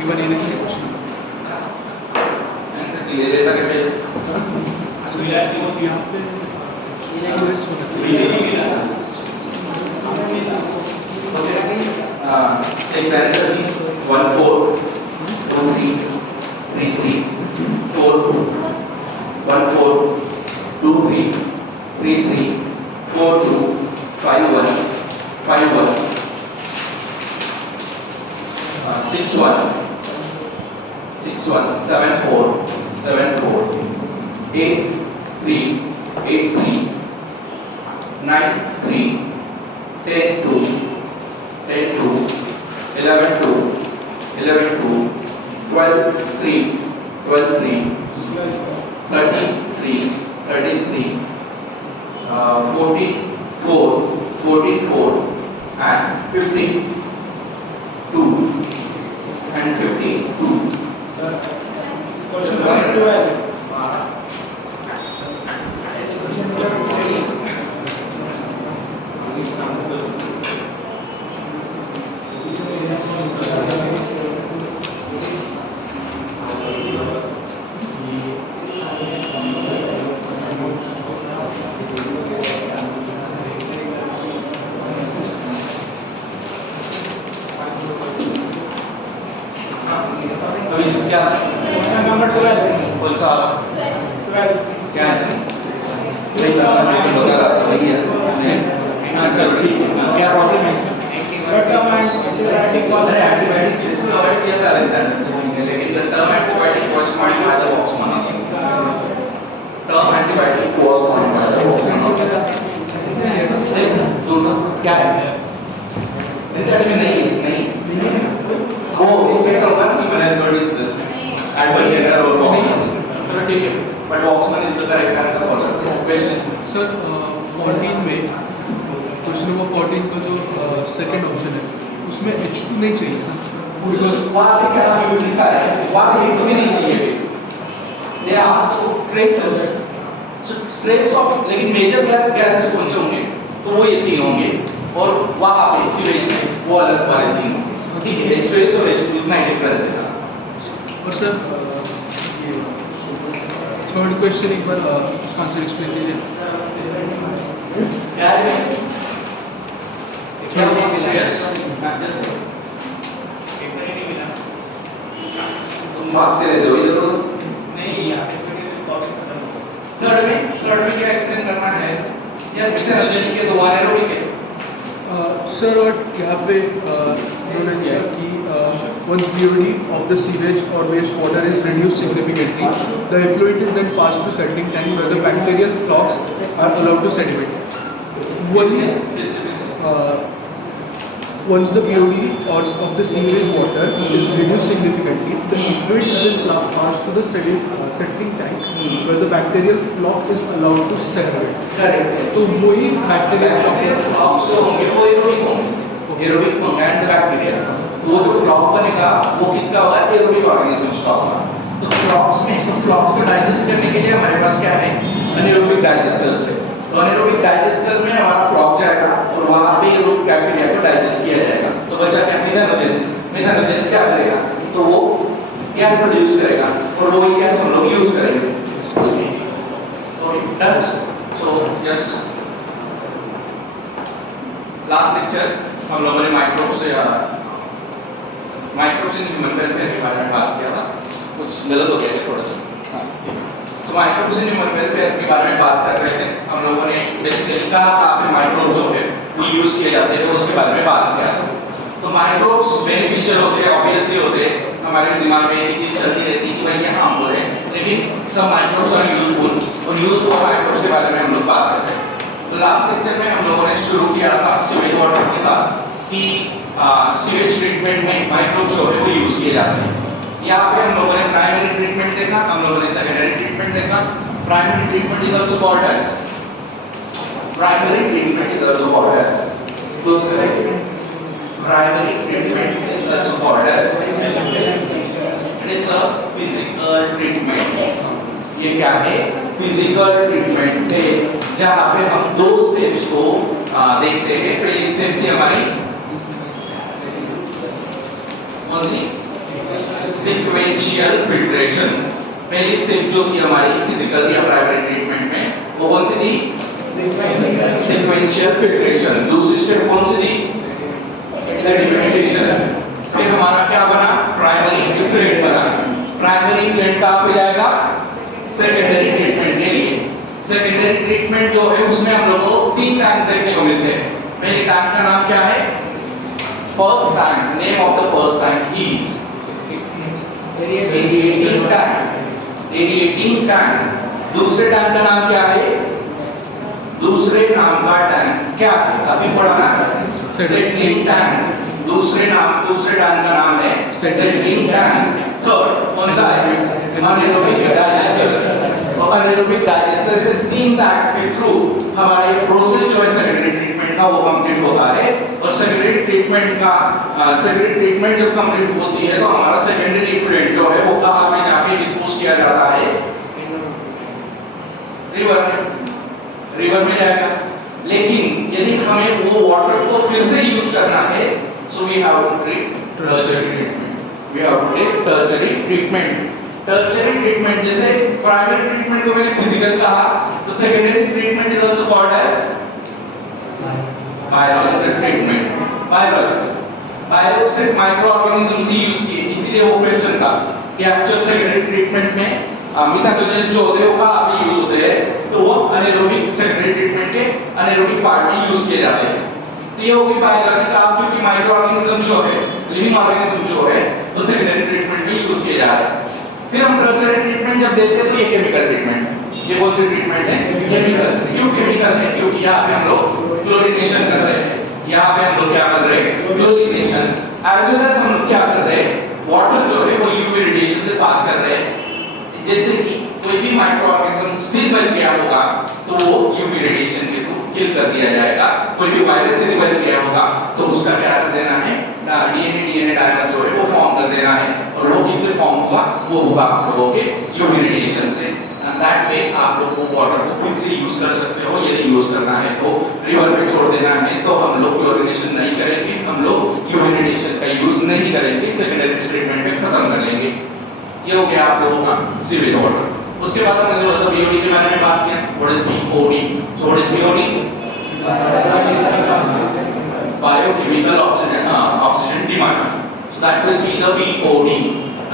Even anything question. यहाँ पे US होना take the answer 1 4 2 3 3 3 4 2 1 4 2 3 3 3 4 2 5 1 5 1 6 1 6 1 7 4 7 4 8 3 8 3 9 3 10 2 10 2 11 2 11 2 12 3 12 3 13 3 13 3 14 4 14 4 and 15 2 and 15 2. Question 12. क्या नंबर 12 कौन सा 12 क्या है नहीं बता रहा था वही है हाँ चलो ठीक है क्या प्रॉब्लम है अरे एंटीबायोटिक जिस अवॉइड किया था अलेक्जेंडर लेकिन term antibiotic corresponding by the box माना term antibiotic corresponding by the box माना दोनों क्या है नहीं वो इसमें होगा कि मैनेजमेंट डिसीजंस में एडवर्स जेंडर और बॉक्स चलो ठीक है but boxman is the correct answer for that question sir 14 में क्वेश्चन नंबर 14 का जो सेकंड ऑप्शन है उसमें H2 नहीं चाहिए बिकॉज़ वहां पे क्या लिखा है वहां पे H2 नहीं चाहिए they ask traces so trace of लेकिन मेजर गैसेस कौन से होंगे तो वो ये तीन होंगे और वहां पे सीवेज में वो अलग वाले तीन होंगे ठीक है H2 और H2 इतना ही डिफरेंस है और सर ये थर्ड क्वेश्चन एक बार उसका आंसर एक्सप्लेन कीजिए क्या है यस जस्ट तुम बात कर रहे हो इधर नहीं यहाँ पे थर्ड में क्या एक्सप्लेन करना है यार मीथेनोजेनिक के दो एरोबिक है सर और यहाँ पे उन्होंने किया कि once purity of the sewage or waste water is reduced significantly, the effluent is then passed to settling tank where the bacterial flocks are allowed to sediment. Once the purity of the sewage water is reduced significantly, the effluent is then passed to the settling tank where the bacterial flock is allowed to separate. Correct तो वही bacterial flock से होंगे वो aerobic and bacteria वो जो flock बनेगा वो किसका होगा एरोबिक ऑर्गेनिज्म का होगा तो फ्लॉक्स को डाइजेस्ट करने के लिए हमारे पास क्या है अनएरोबिक डाइजेस्टर्स है तो अनएरोबिक डाइजेस्टर में हमारा फ्लॉक जाएगा और वहां पे एरोबिक बैक्टीरिया को डाइजेस्ट किया जाएगा तो बचा क्या मीथेनोजेंस क्या करेगा तो वो गैस प्रोड्यूस करेगा और वही गैस हम लोग यूज करेंगे okay done so yes last lecture हम लोगों ने माइक्रोब से माइक्रोब्स इन ह्यूमन वेलफेयर के बारे में बात किया था, कुछ गलत हो गया है थोड़ा सा। हाँ, तो माइक्रोब्स इन ह्यूमन वेलफेयर के बारे में बात कर रहे थे हम लोगों ने। बेसिकली कहाँ पे माइक्रोब्स जो है वो यूज किए जाते हैं उसके बारे में बात किया था। तो माइक्रोब्स बेनिफिशियल होते हैं, ऑब्वियसली होते हैं, हमारे दिमाग में एक ही चीज चलती रहती है कि भाई ये हार्मफुल है, लेकिन सब माइक्रोब्स आर यूजफुल, और यूजफुल माइक्रोब्स के बारे में हम लोग बात करते हैं। तो लास्ट लेक्चर में हम लोगों ने शुरू किया था सीवेज वाटर के साथ कि सीवेज ट्रीटमेंट में माइक्रोब्स जो है वो यूज किए जाते हैं। यहाँ पे हम लोगों ने प्राइमरी ट्रीटमेंट देखा, हम लोगों ने सेकेंडरी ट्रीटमेंट देखा। Primary treatment is also called as primary treatment is also called as close correct. Primary treatment is also called as it is a physical treatment. ये क्या है? Physical treatment है जहाँ पे हम दो स्टेप्स को देखते हैं। पहली स्टेप थी हमारी कौन सी? Sequential filtration। पहली स्टेप जो थी हमारी फिजिकल या प्राइमरी ट्रीटमेंट में वो कौन सी थी? Sequential filtration। दूसरी स्टेप कौन सी थी? सेडिमेंटेशन। फिर हमारा क्या बना? प्राइमरी इफ्लुएंट बना। प्राइमरी इफ्लुएंट कहाँ पे जाएगा? सेकेंडरी ट्रीटमेंट के लिए। सेकेंडरी ट्रीटमेंट जो है उसमें हम लोगों को 3 टैंक देखने को मिलते हैं। पहले टैंक का नाम क्या है? First tank. Name of the first tank is aerating tank. Aerating tank. दूसरे टैंक का नाम क्या है? दूसरे नाम का टैंक क्या है? अभी पढ़ा ना? Settling tank. दूसरे टैंक का नाम है सेटलिंग टैंक। थर्ड कौन सा है? Anaerobic digester. और अनेरोबिक डाइजेस्टर से 3 टैंक्स के थ्रू हमारा ये प्रोसेस जो है सेकेंडरी ट्रीटमेंट का वो कंप्लीट होता है। और सेकेंडरी ट्रीटमेंट जब कंप्लीट होती है तो हमारा सेकेंडरी इफ्लुएंट जो है वो कहाँ पे जाके डिस्पोज किया जाता है? रिवर में जाएगा। लेकिन यदि हमें वो वाटर को फिर से यूज करना है so we have to take tertiary treatment. We have to take tertiary treatment. Tertiary treatment जैसे प्राइमरी ट्रीटमेंट को मैंने फिजिकल कहा, तो secondary treatment is also called as biological treatment. Bio सिर्फ माइक्रो ऑर्गेनिजम्स ही यूज किए, इसीलिए वो क्वेश्चन था कि एक्चुअल सेकेंडरी ट्रीटमेंट में मिथाइलोजेन जो होते हैं वो कहाँ पे यूज होते हैं? तो वो अनेरोबिक सेकेंडरी ट्रीटमेंट के अनेरोबिक पार्ट में यूज किए जाते हैं। तो ये होगी बायोलॉजिकल, क्योंकि माइक्रो ऑर्गेनिज्म जो है, लिविंग ऑर्गेनिज्म जो है, वो सेकेंडरी ट्रीटमेंट में यूज किए जा रहे हैं। फिर हम टर्शियरी ट्रीटमेंट जब देखते हैं तो ये केमिकल ट्रीटमेंट। ये कौन सी ट्रीटमेंट है? केमिकल। क्यों केमिकल है? क्योंकि यहाँ पे हम लोग क्लोरीनेशन कर रहे हैं। यहाँ पे हम लोग क्या कर रहे हैं? क्लोरीनेशन। एज वेल एज हम लोग क्या कर रहे हैं? वाटर जो है वो यूवी रेडिएशन से पास कर रहे हैं। जैसे कि कोई भी माइक्रो ऑर्गेनिज्म स्टिल बच गया होगा तो वो यूवी रेडिएशन के थ्रू किल कर दिया जाएगा। कोई भी वायरस से बच गया होगा तो उसका क्या कर देना है? डीएनए डायमर जो है वो फॉर्म कर देना है। और वो किससे फॉर्म होगा? वो होगा आप लोगों के यूवी रेडिएशन से। दैट वे आप लोग वो वाटर को फिर से यूज कर सकते हो। यदि यूज करना है तो रिवर पे छोड़ देना है तो हम लोग क्लोरीनेशन नहीं करेंगे, हम लोग यूवी रेडिएशन का यूज नहीं करेंगे, सेकेंडरी ट्रीटमेंट में खत्म कर लेंगे। ये हो गया आप लोगों का सीवेज वाटर। उसके बाद हमने थोड़ा सा बीओडी के बारे में बात किया। What is BOD? So what is BOD? Biochemical oxygen demand. So that will be the BOD.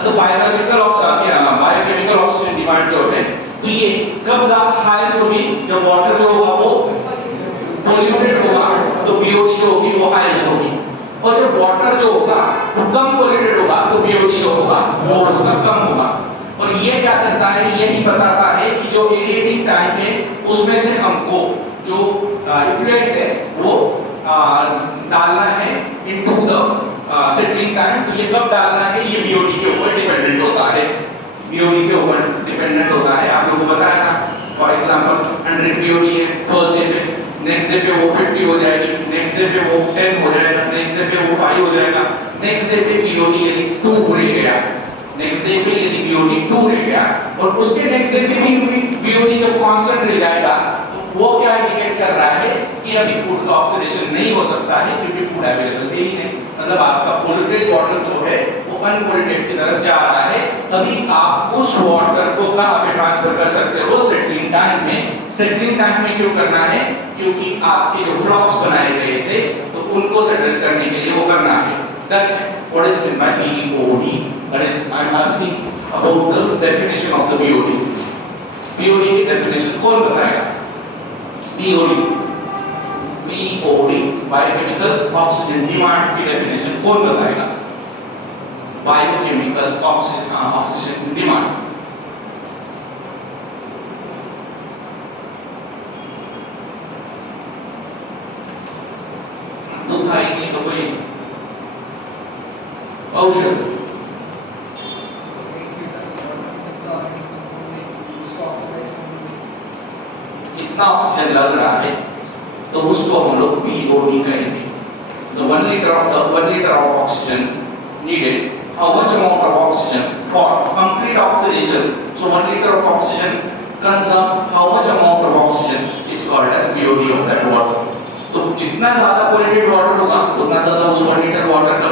तो बायोकेमिकल ऑक्सीजन डिमांड जो है तो ये कब हाईएस्ट होगी? जब वाटर जो होगा वो पोल्यूटेड होगा तो बीओडी जो होगी वो हाईएस्ट होगी। और जब वाटर जो होगा वो कम पोल्यूटेड होगा तो बीओडी जो होगा वो उसका कम होगा। और ये क्या करता है? यही बताता है कि जो एरिएटिंग टैंक है उसमें से हमको जो इफ्लुएंट है वो डालना है इनटू द सेटलिंग टैंक। तो ये कब डालना है? ये बीओडी के ऊपर डिपेंडेंट होता है। बीओडी के ऊपर डिपेंडेंट होता है। आप लोगों को बताया था फॉर एग्जांपल 100 बीओडी है फर्स्ट डे पे, नेक्स्ट डे पे वो 50 हो जाएगी, नेक्स्ट डे पे वो 10 हो जाएगा, नेक्स्ट डे पे वो 5 हो जाएगा, नेक्स्ट डे पे बीओडी यदि 2 रह गया, नेक्स्ट डे पे यदि बीओडी 2 रह गया और उसके नेक्स्ट डे पे भी बीओडी जब कांस्टेंट रह जाएगा तो वो क्या इंडिकेट कर रहा है कि अभी फूड का ऑक्सीडेशन नहीं हो सकता है क्योंकि फूड अवेलेबल है ही नहीं। मतलब आपका पोल्यूटेड वाटर जो है वो अनपोल्यूटेड की तरफ जा रहा है। तभी आप उस वाटर को कहां पे ट्रांसफर कर सकते हो? सेटलिंग टैंक में। सेटलिंग टैंक में क्यों करना है? क्योंकि आपके जो फ्लॉक्स बनाए गए थे तो उनको सेटल करने के लिए वो करना है। Then what is meant by BOD? That is, I am asking about the definition of the BOD. BOD की definition कौन बताएगा? BOD बायोकेमिकल ऑक्सीजन डिमांड की definition कौन बताएगा? Biochemical oxygen demand. दुखाएगी तो कोई औषध इतना ऑक्सीजन लग रहा है तो उसको हम लोग BOD कहेंगे। The 1 liter of oxygen needed, how much amount of oxygen for complete oxidation? So 1 liter of oxygen consume how much amount of oxygen is called as BOD of that water. तो जितना ज्यादा polluted water होगा उतना ज्यादा उस 1 litre water का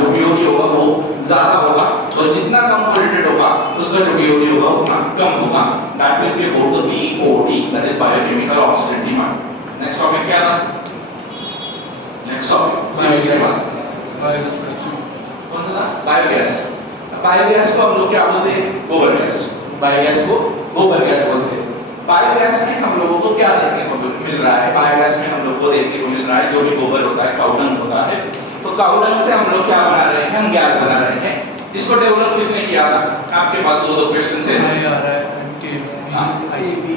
जो BOD होगा वो ज्यादा होगा, और जितना कम पोल्यूटेड होगा उसका जो BOD होगा उतना कम होगा। That will be about the BOD, that is biochemical oxygen demand. Next topic क्या था? Next topic biogas production. कौन सा था? बायोगैस। बायोगैस को हम लोग क्या बोलते हैं? गोबर गैस। बायोगैस को गोबर गैस बोलते हैं। बायोगैस में हम लोगों को क्या देखने को मिल रहा है? बायोगैस में हम लोग को देखने को मिल रहा है जो भी गोबर होता है, काऊ डंग होता है, तो काऊ डंग से हम लोग क्या बना रहे हैं? हम गैस बना रहे हैं। इसको डेवलप किसने किया था? आपके पास दो क्वेश्चन है।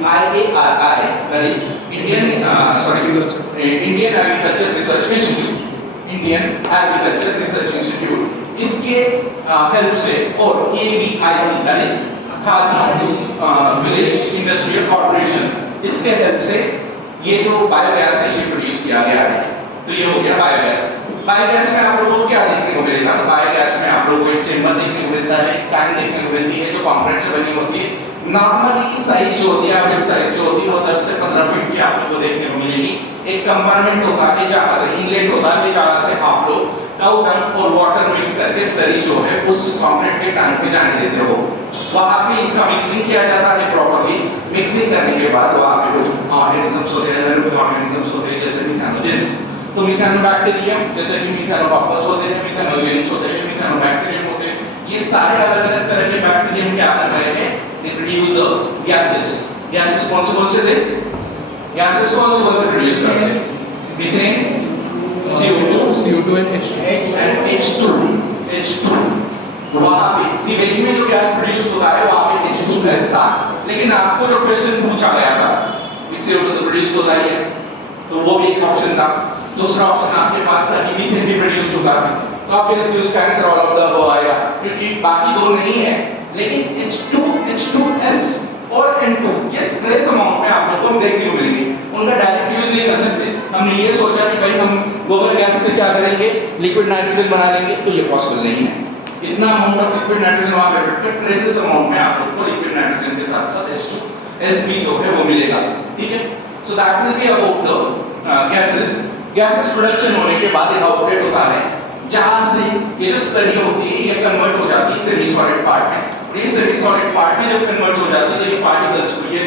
IARI, that is Indian Indian Agriculture Research Institute, Indian Agriculture Research Institute, इसके हेल्प से, और KVIC, that is खाद्य विलेज इंडस्ट्रियल कॉर्पोरेशन, इसके हेल्प से ये जो बायोगैस है ये प्रोड्यूस किया गया है। तो ये हो गया बायोगैस। बायोगैस में आप लोगों को क्या देखने को मिलेगा? तो बायोगैस में आप लोगों को एक चेंबर देखने को मिलता है, एक टैंक देखने को मिलती है जो कंक्रीट से बनी होती है। नॉर्मली साइज जो होती है, एवरेज साइज जो होती है वो 10 से 15 फीट की आप लोगों को देखने को मिलेगी। एक कंपार्टमेंट होता है जहाँ से इनलेट होता है, जहाँ से आप लोग काऊ डंग और वाटर मिक्स करके स्लरी जो है उस कंक्रीट के टैंक में जाने देते हो। वहाँ पे इसका मिक्सिंग किया जाता है प्रॉपर्ली। मिक्सिंग करने के बाद वहाँ पे कुछ ऑर्गेनिजम्स होते हैं, एनारोबिक ऑर्गेनिजम्स होते हैं जैसे मिथेनोजेंस। तो मिथेनोबैक्टीरियम जैसे कि मिथेनोकॉकस होते हैं, मिथेनोजेंस होते हैं, मिथेनोबैक्टीरियम होते हैं। ये सारे अलग-अलग तरह के बैक्टीरियम क्या कर रहे हैं? They produce the gases. Gases कौन से थे? Gases कौन से प्रोड्यूस करते हैं? Methane, CO2 and H2। वहाँ पे सीवेज में जो गैस प्रोड्यूस होता है वहाँ पे H2 गैस था। लेकिन आपको जो क्वेश्चन पूछा गया था, CO2 तो प्रोड्यूस होता ही है, तो वो भी एक ऑप्शन था। दूसरा ऑप्शन आपके पास था कि मीथेन भी प्रोड्यूस होता है, तो ऑब्वियसली उसका answer all of the above आएगा, क्योंकि बाकी दो नहीं है। लेकिन H2S और N2 ये ट्रेस अमाउंट में आप लोगों को देखने को मिलेंगे, उनका डायरेक्ट यूज नहीं कर सकते। हमने ये सोचा कि भाई हम गोबर गैस से क्या करेंगे? लिक्विड नाइट्रोजन बना लेंगे, तो ये पॉसिबल नहीं है। इतना अमाउंट ऑफ लिक्विड नाइट्रोजन वहां पे बैठकर ट्रेसेस अमाउंट में आप लोग को लिक्विड नाइट्रोजन के साथ साथ H2S भी जो है वो मिलेगा। ठीक है, so that will be about the gases production होने के बाद एक आउटलेट होता है जहां से ये जो स्लरी होती है ये कन्वर्ट हो जाती है सेमी सॉलिड पार्ट में। ये सेमी सॉलिड पार्ट में जब कन्वर्ट हो जाती है तो ये पार्टिकल्स को, ये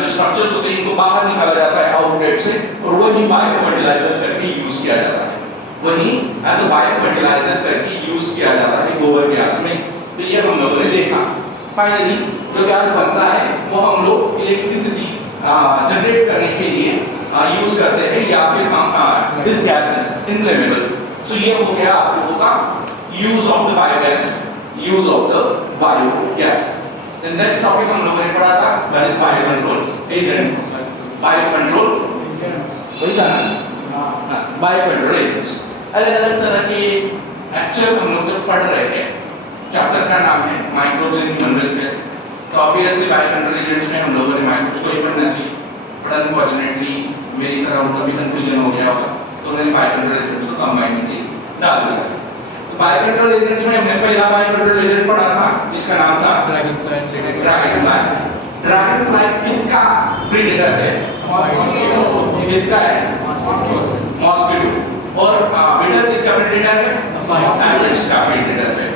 जो स्ट्रक्चर्स होते हैं इनको बाहर निकाला जाता है आउटलेट से, और वही बायो फर्टिलाइजर करके यूज किया जाता है। वही एज अ बायो फर्टिलाइजर करके यूज किया जाता है गोबर गैस में। तो ये हम लोगों ने देखा। फाइनली जो गैस बनता है वो हम लोग इलेक्ट्रिसिटी जनरेट करने के लिए यूज करते हैं, या फिर हम दिस गैस इज इनफ्लेमेबल। सो ये हो गया आप लोगों का use of the biogas, use of the biogas. The next topic हम लोगों ने पढ़ा था that is bio control agents. Bio control वही था ना, बायो कंट्रोल एजेंट्स। अलग अलग तरह के एक्चुअल हम लोग जब पढ़ रहे थे, चैप्टर का नाम है माइक्रोब्स इन ह्यूमन वेलफेयर, तो ऑब्वियसली बायो कंट्रोल एजेंट्स में हम लोगों ने माइक्रोब्स को ही पढ़ना चाहिए। बट अनफॉर्चुनेटली मेरी तरह उनका भी कंफ्यूजन हो गया होगा, तो उन्होंने बायो कंट्रोल एजेंट्स को कंबाइन करके डाल दिया। तो बायो कंट्रोल एजेंट्स में हमने पहला बायो कंट्रोल एजेंट पढ़ा था जिसका नाम था ड्रैगनफ्लाई। ड्रैगनफ्लाई किसका प्रीडेटर है? किसका है? मॉस्किटो। और बीटल किसका प्रीडेटर है? एफिड्स का प्रीडेटर है।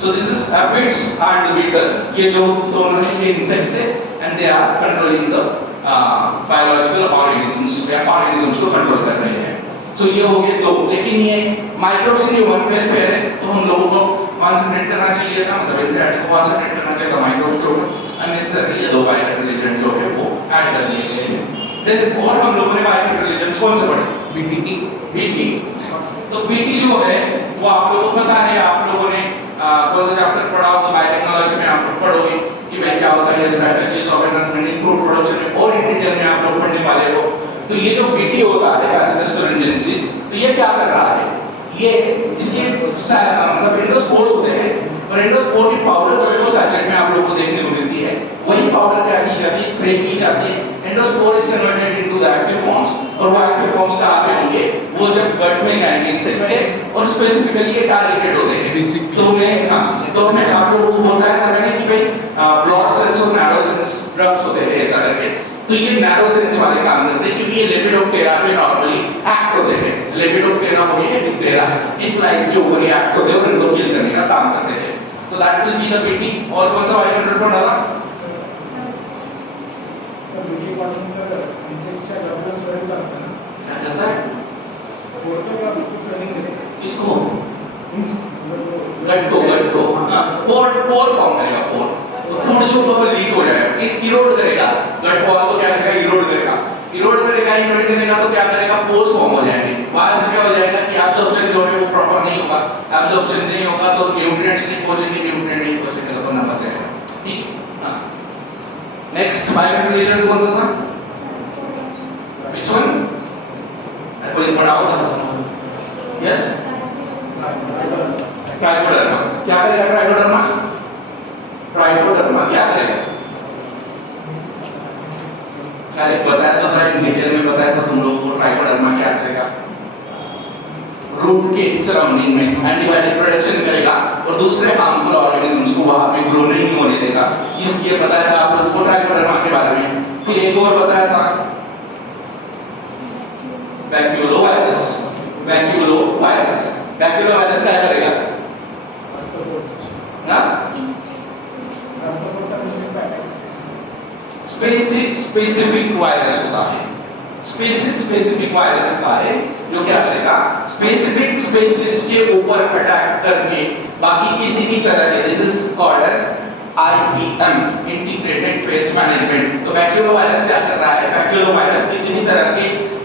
So this is aphids and the beetle, ये जो दोनों हैं ये insects है and they are controlling the biological organisms या organisms को control कर रहे हैं। So ये हो गए दो, लेकिन ये माइक्रोब्स इन ह्यूमन वेलफेयर है तो हम लोगों को कॉन्सेंट्रेट करना चाहिए था, मतलब एनसीईआरटी को कॉन्सेंट्रेट करना चाहिए था माइक्रोब्स के ऊपर। अननेसेसरली ये दो बायोकेमिकल एजेंट्स जो है वो ऐड कर दिए गए हैं। देन और हम लोगों ने बायोकेमिकल एजेंट्स कौन से पढ़े? बीटी। तो बीटी जो है वो आप लोगों को पता है, आप लोगों ने कौन सा चैप्टर पढ़ा होगा बायोटेक्नोलॉजी में, आप लोग पढ़ोगे कि भाई क्या होता है strategies of enhancement in food production में, और इन डिटेल में आप लोग पढ़ने वाले हो। तो ये जो बीटी होता है बैसिलस thuringiensis, तो ये क्या कर रहा है, ये इसके मतलब एंडोस्पोर्स होते हैं और एंडोस्पोर की पाउडर जो है वो सैचेट में आप लोगों को देखने को मिलती है। वही पाउडर क्या की जाती है, स्प्रे की जाती है। Endospore is converted into the active forms, और वो एक्टिव फॉर्म्स कहां पे होंगे, वो जब गट में जाएंगे इंसेक्ट के, और स्पेसिफिकली ये टारगेटेड होते हैं। तो मैं आप लोगों को बोलता है मैंने कि भाई ब्रॉड सेंस और नैरो सेंस ड्रग्स होते हैं ऐसा करके। तो ये नैरो सेंस वाले काम करते हैं क्योंकि ये लेपिडोप्टेरा पे नॉर्मली एक्ट होते हैं। लेपिडोप्टेरा हो गया डिप्टेरा, इन फ्लाइज के ऊपर ये एक्ट होते हैं और इनको किल करने का काम करते हैं। So that will be the BT। और कौन सा बायोकेमिकल पढ़ा था? Sir BT cotton sir insect का डबल स्वेलिंग करता है ना, क्या कहता है? फोटो का भी स्वेलिंग है इसको गट को हां पोर फॉर्म करेगा। पोर तो फूड जो ऊपर लीक हो जाएगा, इरोड करेगा, गट वॉल को क्या करेगा, इरोड करेगा तो क्या करेगा, पोर्स फॉर्म हो जाएंगे। वहां से क्या हो जाएगा कि एब्जॉर्प्शन जो है वो प्रॉपर नहीं होगा, एब्जॉर्प्शन नहीं होगा तो न्यूट्रिएंट्स नहीं पहुंचेंगे तो बनना पड़ जाएगा। ठीक। हां नेक्स्ट बायोकेमिकल एजेंट कौन सा था? Which one? कोई पढ़ा होगा? Yes trichoderma. क्या करेगा ट्राइकोडर्मा? क्या करेगा? शायद बताया तो था, डिटेल में बताया था तुम लोगों को ट्राइकोडर्मा क्या करेगा। रूट के सराउंडिंग में एंटीबायोटिक प्रोडक्शन करेगा और दूसरे हार्मफुल ऑर्गेनिजम्स को वहां पे ग्रो नहीं होने देगा। इसलिए बताया था आप लोगों को ट्राइकोडर्मा के बारे में। फिर एक और बताया था वैक्यूलोवायरस क्या करेगा ना? स्पेसिफिक वायरस होता है, स्पेसिफिक वायरस होता है जो क्या करेगा, स्पेसिफिक स्पेसिस के ऊपर अटैक करके बाकी किसी भी तरह के, this is called as IPM integrated pest management. तो बैक्यूलोवायरस क्या कर रहा है, बैक्यूलोवायरस किसी भी तरह के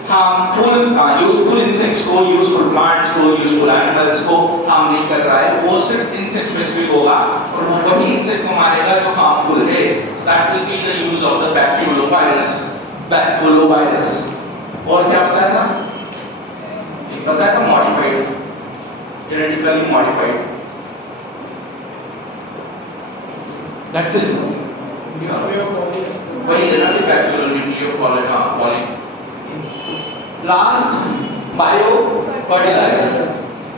हार्मफुल यूजफुल इंसेक्ट्स को, यूजफुल प्लांट्स को, यूजफुल एनिमल्स को हार्म नहीं कर रहा है। वो सिर्फ इंसेक्ट स्पेसिफिक होगा और वो वही इंसेक्ट को मारेगा जो हार्मफुल है। So that will be the use of the baculovirus. और क्या बताया था? एक बताया था modified, genetically modified. That's it. वही है ना कि बैक्यूलोन्यूक्लियोपॉली, हां पॉली। Last biofertiliser.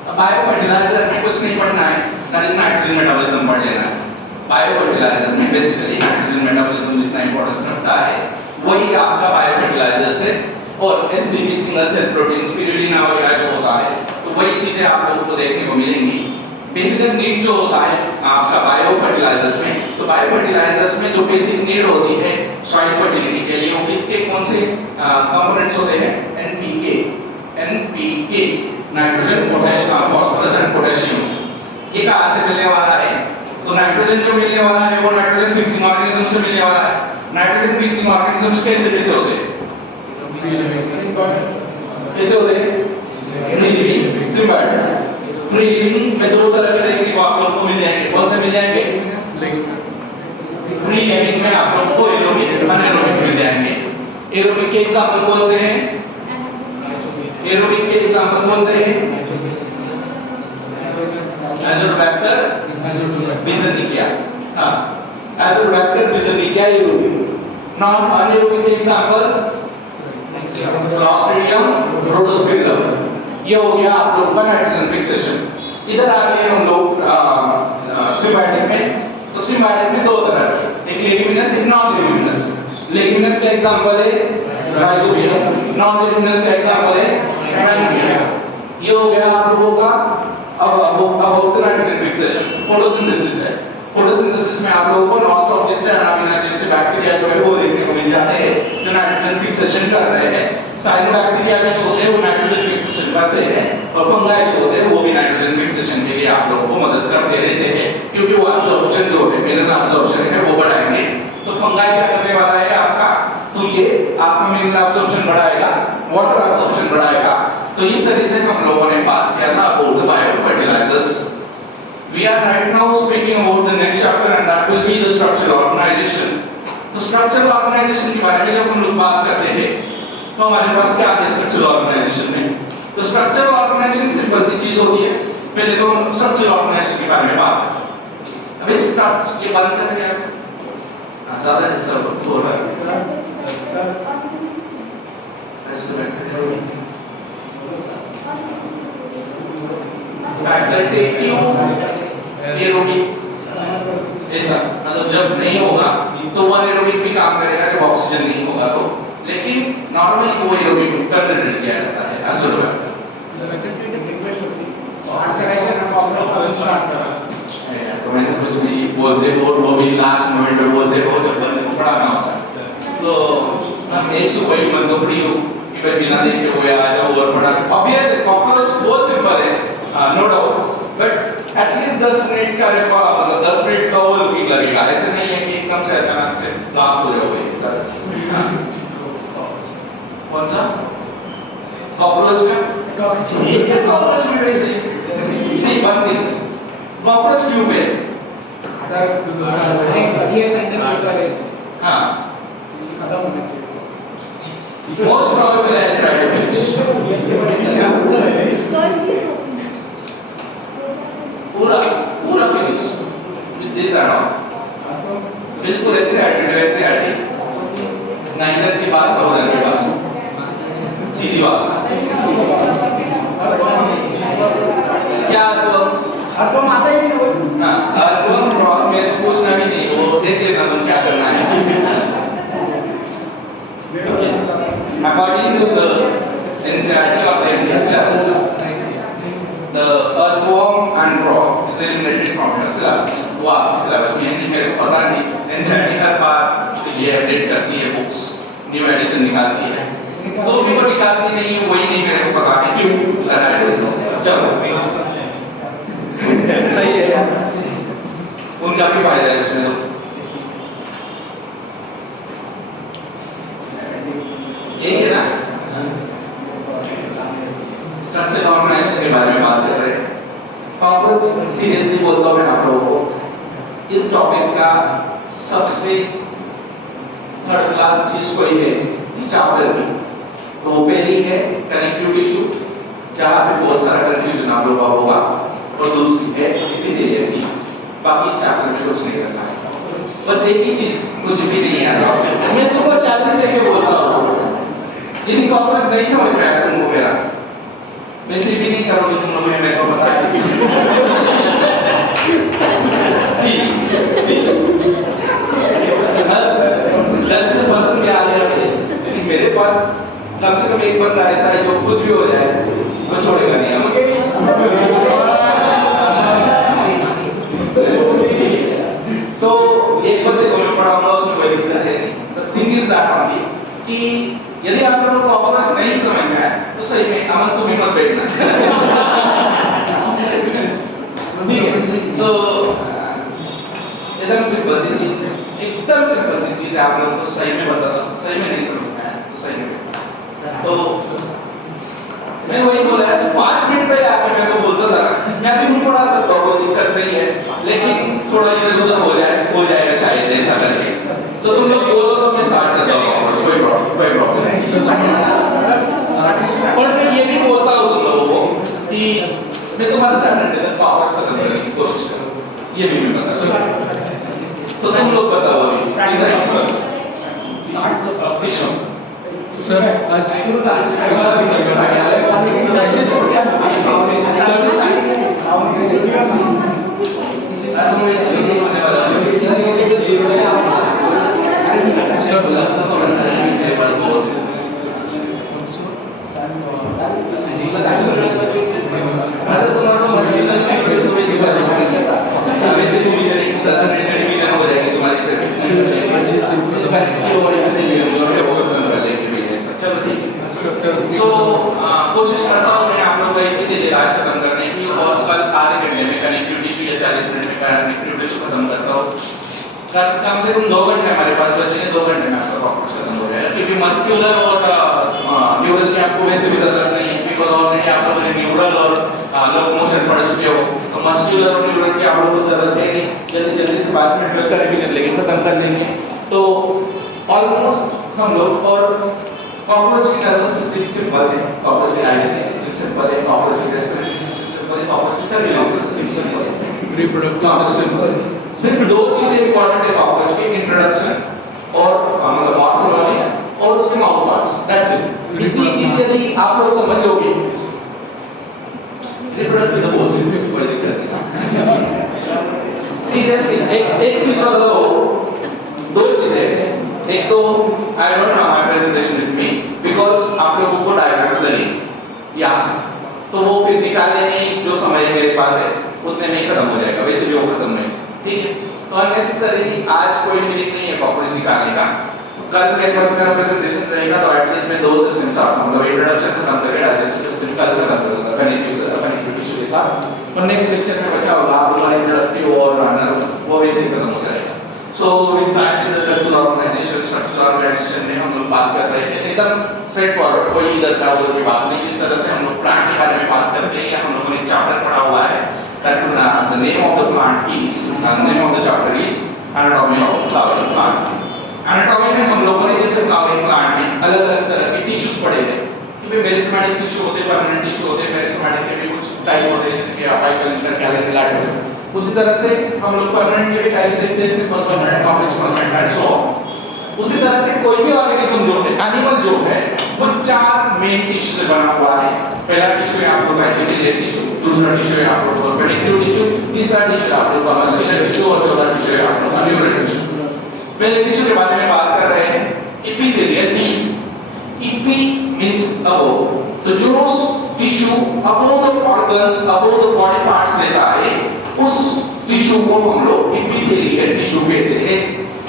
अब बायो फर्टिलाइजर में कुछ नहीं पढ़ना है, दैट इज नाइट्रोजन मेटाबॉलिज्म पढ़ लेना है। बायो फर्टिलाइजर में बेसिकली नाइट्रोजन मेटाबॉलिज्म जितना इंपॉर्टेंस रखता है वही आपका बायो फर्टिलाइजर्स है। और STP single cell protein, spirulina वगैरह जो होता है तो वही चीजें आप लोगों को देखने को मिलेंगी। बेसिक नीड जो होता है आपका बायो फर्टिलाइजर्स में, तो बायो फर्टिलाइजर्स में जो बेसिक नीड होती है सॉइल फर्टिलिटी के लिए, वो किसके कौन से कंपोनेंट्स होते हैं? NPK nitrogen, potassium, phosphorus and potassium. ये कहां से मिलने वाला है? तो नाइट्रोजन जो मिलने वाला है वो नाइट्रोजन फिक्सिंग ऑर्गेनिज्म से मिलने वाला है। नाइट्रोजन फिक्सिंग ऑर्गेनिजम्स कैसे होते हैं? कैसे होते हैं? Free living, symbiotic. Free living में दो तरह के देखने को आप लोगों को मिल जाएंगे। कौन से मिल जाएंगे? फ्री लिविंग में आप लोगों को एरोबिक, अनएरोबिक मिल जाएंगे। एरोबिक के एग्जांपल कौन से हैं? एरोबिक के एग्जांपल कौन से हैं? एजोटोबैक्टर, बिसनिकिया। हां, एजोटोबैक्टर, बिसनिकिया एरोबिक। नॉन अनएरोबिक के एग्जांपल क्लॉस्ट्रिडियम, रोडोस्पिरिलम। ये हो गया आप लोगों का नाइट्रोजन फिक्सेशन। इधर आ गए हम लोग सिम्बायोटिक में। तो सिम्बायोटिक में दो तरह के, एक लेगिमिनस, एक नॉन लेगिमिनस। लेगिमिनस का एग्जांपल है राइजोबियम, नॉन लेगिमिनस का एग्जांपल है राइजोबियम। ये हो गया आप लोगों का अब नाइट्रोजन फिक्सेशन। फोटोसिंथेसिस है, फोटोसिंथेसिस में आप लोगों को नॉस्ट ऑब्जेक्ट से अनामिना जैसे बैक्टीरिया जो है वो देखने को मिल जाते हैं जो नाइट्रोजन फिक्सेशन कर रहे हैं। साइनोबैक्टीरिया भी जो होते हैं वो नाइट्रोजन फिक्सेशन करते हैं और फंगाई जो होते हैं वो भी नाइट्रोजन फिक्सेशन के लिए आप लोगों को मदद करते रहते हैं, क्योंकि वो एब्जॉर्प्शन जो है मिनरल एब्जॉर्प्शन है वो बढ़ाएंगे। तो फंगाई क्या करने वाला है आपका, तो ये आपका मिनरल एब्जॉर्प्शन बढ़ाएगा, वाटर एब्जॉर्प्शन बढ़ाएगा। तो इस तरह से हम लोगों ने बात किया था about the bio fertilisers. We are right now speaking about the next chapter and that will be the structural organization. तो structural organization के बारे में जब हम लोग बात करते हैं तो हमारे पास क्या है structural organization में? तो structural organization सिंपल सी चीज होती है। पहले तो हम structural organization के बारे में बात करते हैं। अभी स्टार्ट ये बंद कर दिया, ज़्यादा डिस्टर्ब हो रहा है। सर फैकल्टेटिव एरोबिक ऐसा मतलब जब नहीं होगा तो वो एरोबिक भी काम करेगा जब ऑक्सीजन नहीं होगा तो, लेकिन नॉर्मली वो एरोबिक कंसीडर किया जाता है एब्सोर्बर। रिक्वेस्ट होती स्टार्ट करायचं ना प्रॉब्लम स्टार्ट करा। तो मैं कुछ भी बोलते हो और वो भी लास्ट मोमेंट में बोलते हो जब बंदे को पढ़ाना होता है तो हम एक सुपर ह्यूमन को पढ़ी हो कि भाई बिना देखे हुए आ जाओ और पढ़ा। ऑब्वियस है कॉकरोच बहुत सिंपल है, no doubt, but at least 10 minute का रिकॉर्ड मतलब 10 मिनट का वो लुकिंग लगेगा। ऐसे नहीं है कि एकदम से अचानक से लास्ट हो जाओगे सर। कौन सा कॉकरोच का ये कॉकरोच में वैसे सी वन थिंग कॉकरोच क्यों पे सर ये सेंटर पेपर है हां खत्म होना चाहिए। Most probable I try to finish पूरा पूरा फिनिश विद दिस एड बिल्कुल एनसीईआरटी ना इधर की बात तो उधर की बात सीधी बात। क्या अब तो माता ही नहीं बोल हां अर्थ रॉक में पूछना भी नहीं, वो देख लेना तुम क्या करना है। According to the NCERT or the India syllabus, the earthworm and rock is eliminated from your syllabus. वो आपकी syllabus में नहीं, मेरे को पता नहीं। NCERT हर बार ये अपडेट करती है बुक्स, न्यू एडिशन निकालती है, तो भी वो निकालती नहीं है, वही नहीं मेरे को पता है क्यों लगाए। चलो सही है, उनका भी फायदा है इसमें। तो यही है ना, स्ट्रक्चरल ऑर्गेनाइजेशन के बारे में बात कर रहे हैं। कॉकरोच सीरियसली बोलता हूं मैं आप लोगों को, इस टॉपिक का सबसे थर्ड क्लास चीज कोई है इस चैप्टर में, तो पहली है कनेक्टिव टिश्यू, जहां पे बहुत सारा कंफ्यूजन आप लोगों का होगा, और दूसरी है एपिथेलियल टिश्यू। बाकी इस चैप्टर में कुछ नहीं करना है, बस एक ही चीज कुछ भी नहीं है। मैं तुमको चैलेंज लेके बोल रहा हूँ, यदि कॉकरोच नहीं समझ में आया तुमको मेरा, वैसे भी नहीं करोगे तुम लोग, मेरे को पता है। लग से पसंद भी आ गया मुझे, लेकिन मेरे पास कम से कम एक बंदा ऐसा है जो कुछ भी हो जाए वो छोड़ेगा नहीं हमें। तो एक बंदे को मैं पढ़ाऊंगा, उसमें कोई दिक्कत है नहीं। The thing is that only कि यदि आप लोगों को कॉकरोच नहीं समझ में आए तो सही में अमन तुम ही मत बैठना। ठीक है, सो एकदम सिंपल सी चीज है, एकदम सिंपल सी चीज है, आप लोगों को सही में बताता हूँ, सही में नहीं समझ में आया तो सही में तो मैं वही बोला है, तो 5 मिनट पहले आकर मैं तो बोलता था मैं अभी नहीं पढ़ा सकता, कोई दिक्कत नहीं है, लेकिन थोड़ा इधर उधर हो जाएगा शायद ऐसा करके, तो तुम लोग बोलो तो मैं स्टार्ट कर जाऊंगा, कोई प्रॉब्लम नहीं। और मैं ये भी बोलता हूँ तुम लोगों को कि मैं तुम्हारे सैटरडे तक कॉकरोच खत्म करने की कोशिश करूँ, ये भी मैं बता दूँ, तो तुम लोग बताओ अभी डिसाइड करो। विश्व सर आज तुम्हारी कनेक्टिव और एपिथेलियम जो है वो खत्म कर देंगे भैया सब। चलो ठीक है। स्ट्रक्चर सो कोशिश करता हूँ मैं आप लोग का एपिथेलियल आज खत्म करने की, और कल आधे घंटे में कनेक्टिव टिश्यू या 40 मिनट में कनेक्टिव टिश्यू खत्म करता हूँ। कम से कम 2 घंटे हमारे पास बचेंगे, 2 घंटे में आपका टॉपिक खत्म हो जाएगा, क्योंकि मस्कुलर और न्यूरल की आपको वैसे भी जरूरत नहीं है, बिकॉज ऑलरेडी आप लोगों ने न्यूरल और लोकोमोशन पढ़ चुके हो, तो मस्कुलर और न्यूरल की आप लोगों को जरूरत है नहीं। जल्दी जल्दी से 5 मिनट में उसका रिवीजन लेके खत्म कर देंगे। तो ऑलमोस्ट हम लोग, और कॉकरोच की नर्वस सिस्टम सिंपल है, कॉकरोच की डाइजेस्टिव सिस्टम सिंपल है, कॉकरोच की रेस्पिरेटरी सिस्टम सिंपल है, कॉकरोच की सर्कुलेटरी सिस्टम सिंपल है, रिप्रोडक्टिव सिस्टम। सिर्फ 2 चीजें इंपॉर्टेंट है कॉकरोच की, इंट्रोडक्शन और मतलब मॉर्फोलॉजी और उसके माउथ पार्ट्स, दैट्स इट। इतनी चीजें यदि आप लोग समझ लोगे, रिप्रोडक्टिव तो बहुत सिंपल, कोई दिक्कत नहीं। सीरियसली एक चीज बता दो, 2 चीजें, एक तो I don't have my presentation with me because आप लोगों को डायग्राम्स लगे या तो वो फिर निकालने में जो समय मेरे पास है उतने में ही खत्म हो जाएगा, वैसे भी वो खत्म नहीं, ठीक है। तो अननेसेसरीली आज कोई मीनिंग नहीं है कॉकरोच निकालने का। कल मेरे पास मेरा प्रेजेंटेशन रहेगा तो एटलीस्ट मैं 2 सिस्टम्स आप मतलब इंट्रोडक्शन खत्म करके डाइजेस्टिव सिस्टम कल खत्म कर दूंगा कनेक्टिव टिश्यू के साथ, और नेक्स्ट लेक्चर में बचा होगा आप लोगों का इंट्रोडक्टिव और नर्वस, वो वैसे ही खत्म हो जाएगा। So we start in the structural organisation में हम लोग बात कर रहे थे एकदम स्ट्रेट फॉरवर्ड, कोई इधर का उधर की बात नहीं, जिस तरह से हम लोग प्लांट के बारे में बात करते हैं, या हम लोगों ने चैप्टर पढ़ा हुआ है that the name of the plant is name of the chapter is anatomy of flowering plant। Anatomy में हम लोगों ने जैसे फ्लावरिंग प्लांट में अलग-अलग तरह के टिश्यूज पढ़े हैं, कि मेरिस्टेमेटिक टिश्यू होते हैं, परमानेंट टिश्यू होते हैं, मेरिस्टेमेटिक के भी कुछ टाइप होते हैं जैसे कि अपाइकल इंटरकैलर लैटरल। उसी तरह से हम लोग परमानेंट के भी टाइप्स देखते हैं, simple permanent, complex permanent and so on. उसी तरह से कोई भी ऑर्गेनिज्म जो है, एनिमल जो है, वो 4 मेन टिश्यू से बना हुआ है। पहला टिश्यू है आप लोग का एपिथेलियल टिश्यू, दूसरा टिश्यू है आप लोग का कनेक्टिव टिश्यू, तीसरा टिश्यू आप लोग का मस्कुलर टिश्यू, और चौथा टिश्यू है आप लोग का न्यूरल टिश्यू। पहले टिश्यू के बारे में बात कर रहे हैं, epithelial tissue. Epi means above, तो जो tissue above the organs, above the body parts लेता है, उस टिश्यू को हम लोग एपिथेलियल टिश्यू कहते हैं।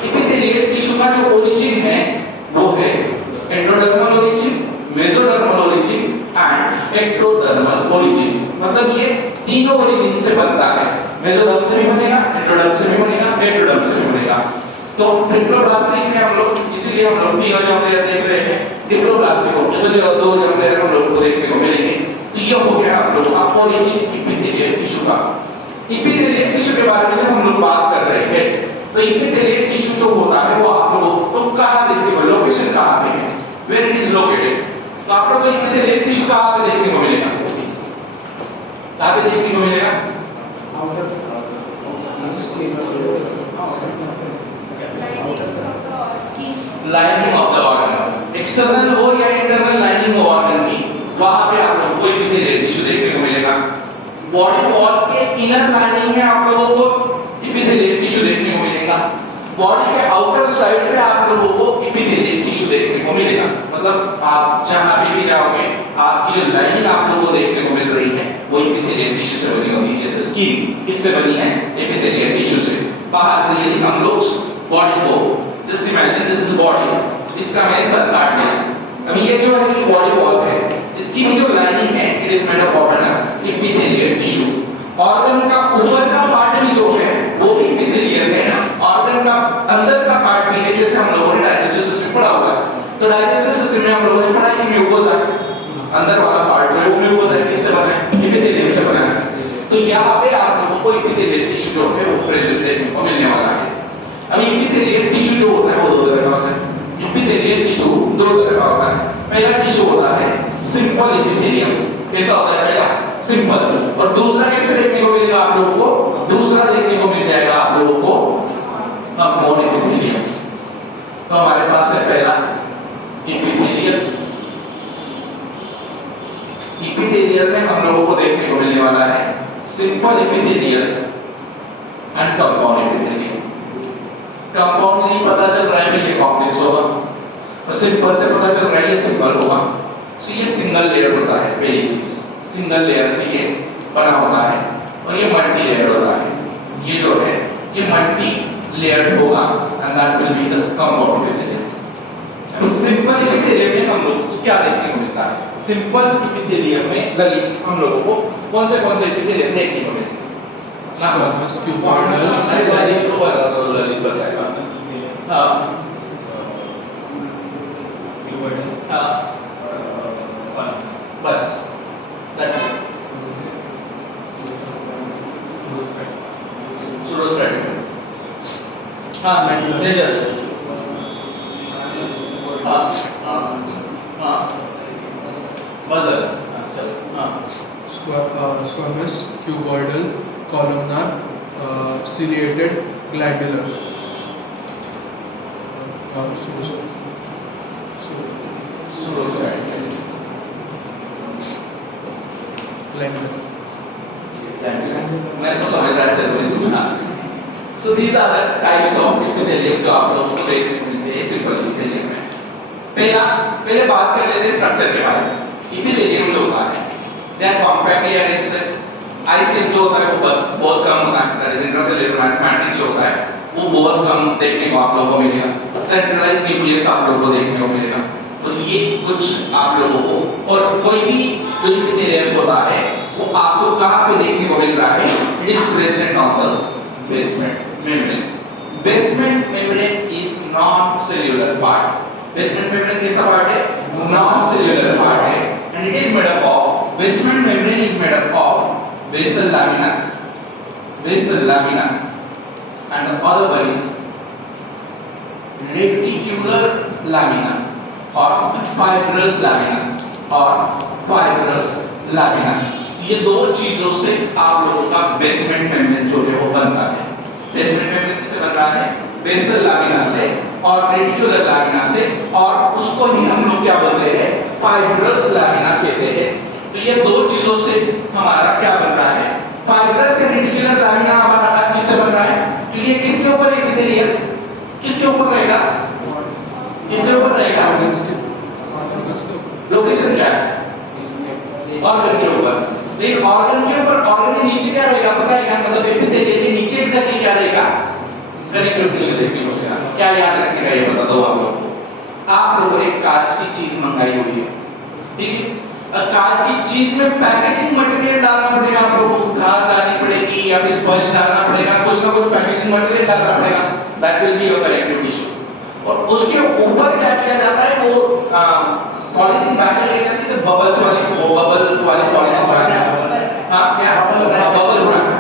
एपिथेलियल टिश्यू का जो ओरिजिन है वो है endodermal origin, mesodermal origin and ectodermal origin. मतलब ये तीनों ओरिजिन से बनता है, मेसोडर्म से भी बनेगा, एंडोडर्म से भी बनेगा, एक्टोडर्म से भी बनेगा। तो ट्रिप्लोब्लास्टिक है हम लोग, इसीलिए हम लोग तीनों जर्म लेयर देख रहे हैं। ट्रिप्लोब्लास्टिक हो गया तो जो 2 जर्म लेयर हम लोग को देखने को मिलेंगे। तो ये हो गया आप लोगों का ओरिजिन एपिथेलियल टिश्यू का। एपिथेलियल टिश्यू के बारे में जब हम लोग बात कर रहे हैं, तो एपिथेलियल टिश्यू जो होता है वो आप लोगों को कहां देखने को, लोकेशन कहां पे है, वेयर इट इज लोकेटेड। तो आप लोगों को एपिथेलियल टिश्यू कहां पे देखने को मिलेगा, कहां पे देखने को मिलेगा? Lining of the organ, external हो या इंटरनल लाइनिंग ऑफ ऑर्गन की, वहां पे आप लोगों को एपिथेलियल टिश्यू देखने को मिलेगा। बॉडी वॉल के इनर लाइनिंग में आप लोगों को एपिथेलियल टिश्यू देखने को मिलेगा। बॉडी के आउटर साइड पे आप लोगों को एपिथेलियल टिश्यू देखने को मिलेगा। मतलब आप जहां भी जाओगे, आपकी जो लाइनिंग आप लोगों को देखने को मिल रही है वो एपिथेलियल टिश्यू से बनी होती है। जैसे स्किन किससे बनी है, एपिथेलियल टिश्यू से। बाहर से यदि हम लोग बॉडी को, just imagine this is body, इसका मैंने सर काट दिया, अब ये जो है ये बॉडी वॉल है, इसकी भी जो लाइनिंग है it is made up of an epithelial tissue. Organ का ऊपर का पार्ट भी जो है वो भी एपिथेलियल है, ऑर्गन का अंदर का पार्ट भी है। जैसे हम लोगों ने डाइजेस्टिव सिस्टम पढ़ा हुआ है, तो डाइजेस्टिव सिस्टम में हम लोगों ने पढ़ा कि म्यूकोसा, अंदर वाला पार्ट जो है वो म्यूकोसा किससे बना है, एपिथेलियम से बना है। तो यहाँ पे आप लोगों को एपिथेलियल टिश्यू जो है वो प्रेजेंट देखने को मिलने वाला है। अब एपिथेलियल टिश्यू जो होता है वो 2 तरह का होता है। एपिथेलियल टिश्यू 2 तरह का होता है। पहला टिश्यू होता है सिंपल एपिथेलियम, कैसा होता है पहला, सिंपल। और दूसरा कैसे देखने को मिलेगा आप लोगों को, दूसरा देखने को मिल जाएगा आप लोगों को कंपाउंड एपिथेलियम। तो हमारे पास है पहला एपिथेलियल, एपिथेलियल में हम लोगों को देखने को मिलने वाला है simple epithelial and compound epithelial. Compound से ही पता चल रहा है कि ये कॉम्प्लेक्स होगा, और सिंपल से पता चल रहा है ये सिंपल होगा। तो ये सिंगल लेयर होता है, पहली चीज सिंगल लेयर से ये बना होता है, और ये मल्टी लेयर होता है। ये जो है ये मल्टी लेयर्ड होगा and that will be the compound epithelium. Simple epithelium में हम लोग को क्या देखने को मिलता है? सिंपल इपिथेलियम में ललित हम लोगों को कौन से इपिथेलियम देखने को मिलते हैं? Squamous, cuboidal. अरे ललित को बता दो, ललित बताएगा। हाँ हाँ बस that's it. Pseudostratified. हाँ तेजस हाँ हाँ हाँ बजर चलो हाँ Squamous, cuboidal, columnar, ciliated, glandular. Pseudostratified. Glandular. मैं तो समझ रहा था So these are the types of epithelium जो आप लोगों को देखने को मिलते हैं सिंपल epithelium में। पहले बात कर लेते हैं स्ट्रक्चर के बारे में। epithelium जो होता है, they are compactly arranged. ICM जो होता है वो बहुत कम होता है, that is intracellular matrix होता है, वो बहुत कम देखने को आप लोगों को मिलेगा। Centralized nucleus आप लोगों को देखने को मिलेगा। और ये कुछ आप लोगों को और कोई भी जो epithelium होता है वो आपको कहाँ पे देखने को मिल रहा है? It is present on the basement membrane. Basement membrane is non-cellular part. Basement membrane कैसा part है? Non-cellular part है, and it is made up of basement membrane is made up of basal lamina, and the other one is reticular lamina or fibrous lamina. ये दो चीजों से आप लोगों का बेसमेंट मेम्ब्रेन जो है वो बनता है। बेसमेंट मेम्ब्रेन किससे बन रहा है? बेसल लामिना से और रेटिकुलर लामिना से, और उसको ही हम लोग क्या बोलते हैं? फाइब्रस लामिना कहते हैं। तो ये दो चीजों से हमारा क्या बन रहा है? फाइब्रस या रेटिकुलर लामिना हमारा किससे बन रहा है? तो ये किसके ऊपर एपिथेलियल किसके ऊपर रहेगा? किसके ऊपर रहेगा? लोकेशन क्या है? ऑर्गन के ऊपर। लेकिन ऑर्गन के नीचे क्या रहेगा पता है क्या? मतलब एपिथेलियम के नीचे एग्जैक्टली क्या रहेगा? कनेक्टिव टिश्यू देखने को मिलेगा। क्या याद रखने का ये बता दो आप लोगों को। आप लोगों ने कांच की चीज मंगाई हुई है, ठीक है? अब कांच की चीज में पैकेजिंग मटेरियल डालना पड़ेगा आप लोगों को, ग्लास डालनी पड़ेगी या फिर स्पंज डालना पड़ेगा, कुछ ना कुछ पैकेजिंग मटेरियल डालना पड़ेगा। That will be your connective tissue. और उसके ऊपर क्या किया जाता है? वो पॉलीथीन बैग लेकर के बबल वाली पॉलीथीन बैग, हाँ क्या बबल रैप,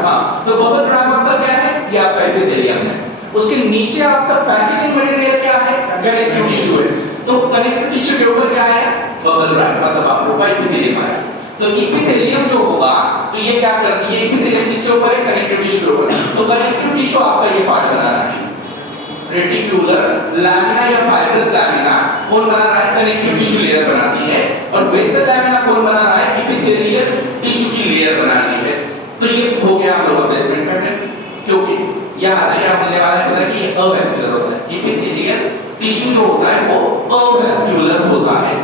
हाँ तो बबल रैप आपका क्या है? ये आपका एपिथेलियम है। उसके नीचे आपका पैकेजिंग मटेरियल क्या है? कनेक्टिव टिश्यू है। तो कनेक्टिव टिश्यू के ऊपर क्या है? बबल रैप, मतलब आप लोग का एपिथेलियम है। तो एपिथेलियम जो होगा तो ये क्या करती है? एपिथेलियम किसके ऊपर है? कनेक्टिव टिश्यू के ऊपर। तो कनेक्टिव टिश्यू आपका ये पार्ट बना रहा है रेटिकुलर लामिना या फाइब्रस लामिना कौन बना रहा है? कनेक्टिव टिश्यू लेयर बनाती है। और बेसल लामिना कौन बना रहा है? एपिथेलियल टिश्यू की लेयर बनाती है। तो ये हो गया हम लोग का बेसमेंट मेम्ब्रेन। क्योंकि यहां से क्या मिलने वाला है पता है कि ये अवेस्कुलर होता है। एपिथेलियल टिश्यू जो होता है वो अवेस्कुलर होता है।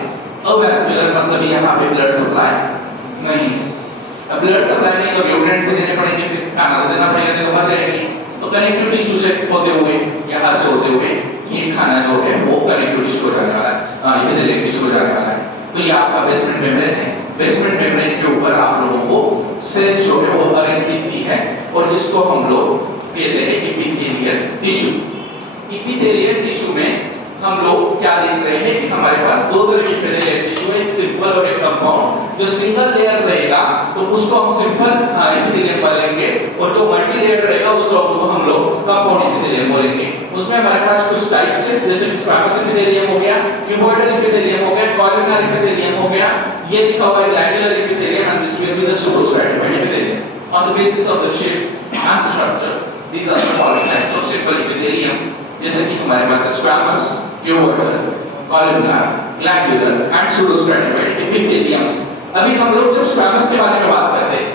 अवेस्कुलर मतलब यहां पे ब्लड सप्लाई नहीं। अब ब्लड सप्लाई नहीं तो न्यूट्रिएंट भी देने पड़ेंगे, फिर खाना तो देना पड़ेगा, नहीं तो मर जाएगी। तो कनेक्टिव टिश्यू से होते हुए यहाँ से होते हुए ये खाना जो है वो कनेक्टिव टिश्यू को जाने वाला है, एपिथेलियल टिश्यू को जाने वाला है। तो ये आपका बेसमेंट मेम्ब्रेन है। बेसमेंट मेम्ब्रेन के ऊपर आप लोगों को सेल जो है वो अरेंज दिखती है और इसको हम लोग कहते हैं एपिथेलियल टिश्यू। एपिथेलियल टिश्यू में हम लोग क्या देख रहे हैं कि हमारे पास दो तरह के एपिथेलियल टिश्यू है, एक सिंपल और एक कंपाउंड। जो सिंगल लेयर रहेगा तो उसको हम सिंपल एपिथेलियम बोलेंगे, और जो मल्टी लेयर रहेगा उसको हम लोग कंपाउंड एपिथेलियम बोलेंगे। उसमें हमारे पास कुछ टाइप्स है, जैसे स्क्वैमस एपिथेलियम हो गया, क्यूबॉइडल एपिथेलियम हो गया, कॉलमनार एपिथेलियम हो गया, ये लिखा हुआ है glandular epithelium, and this will be the pseudostratified epithelium on the basis of the shape and structure. These are the following types of simple epithelium, जैसे कि हमारे पास squamous, cuboidal, columnar, glandular and pseudostratified epithelium। अभी हम लोग जब squamous के बारे में बात करते हैं,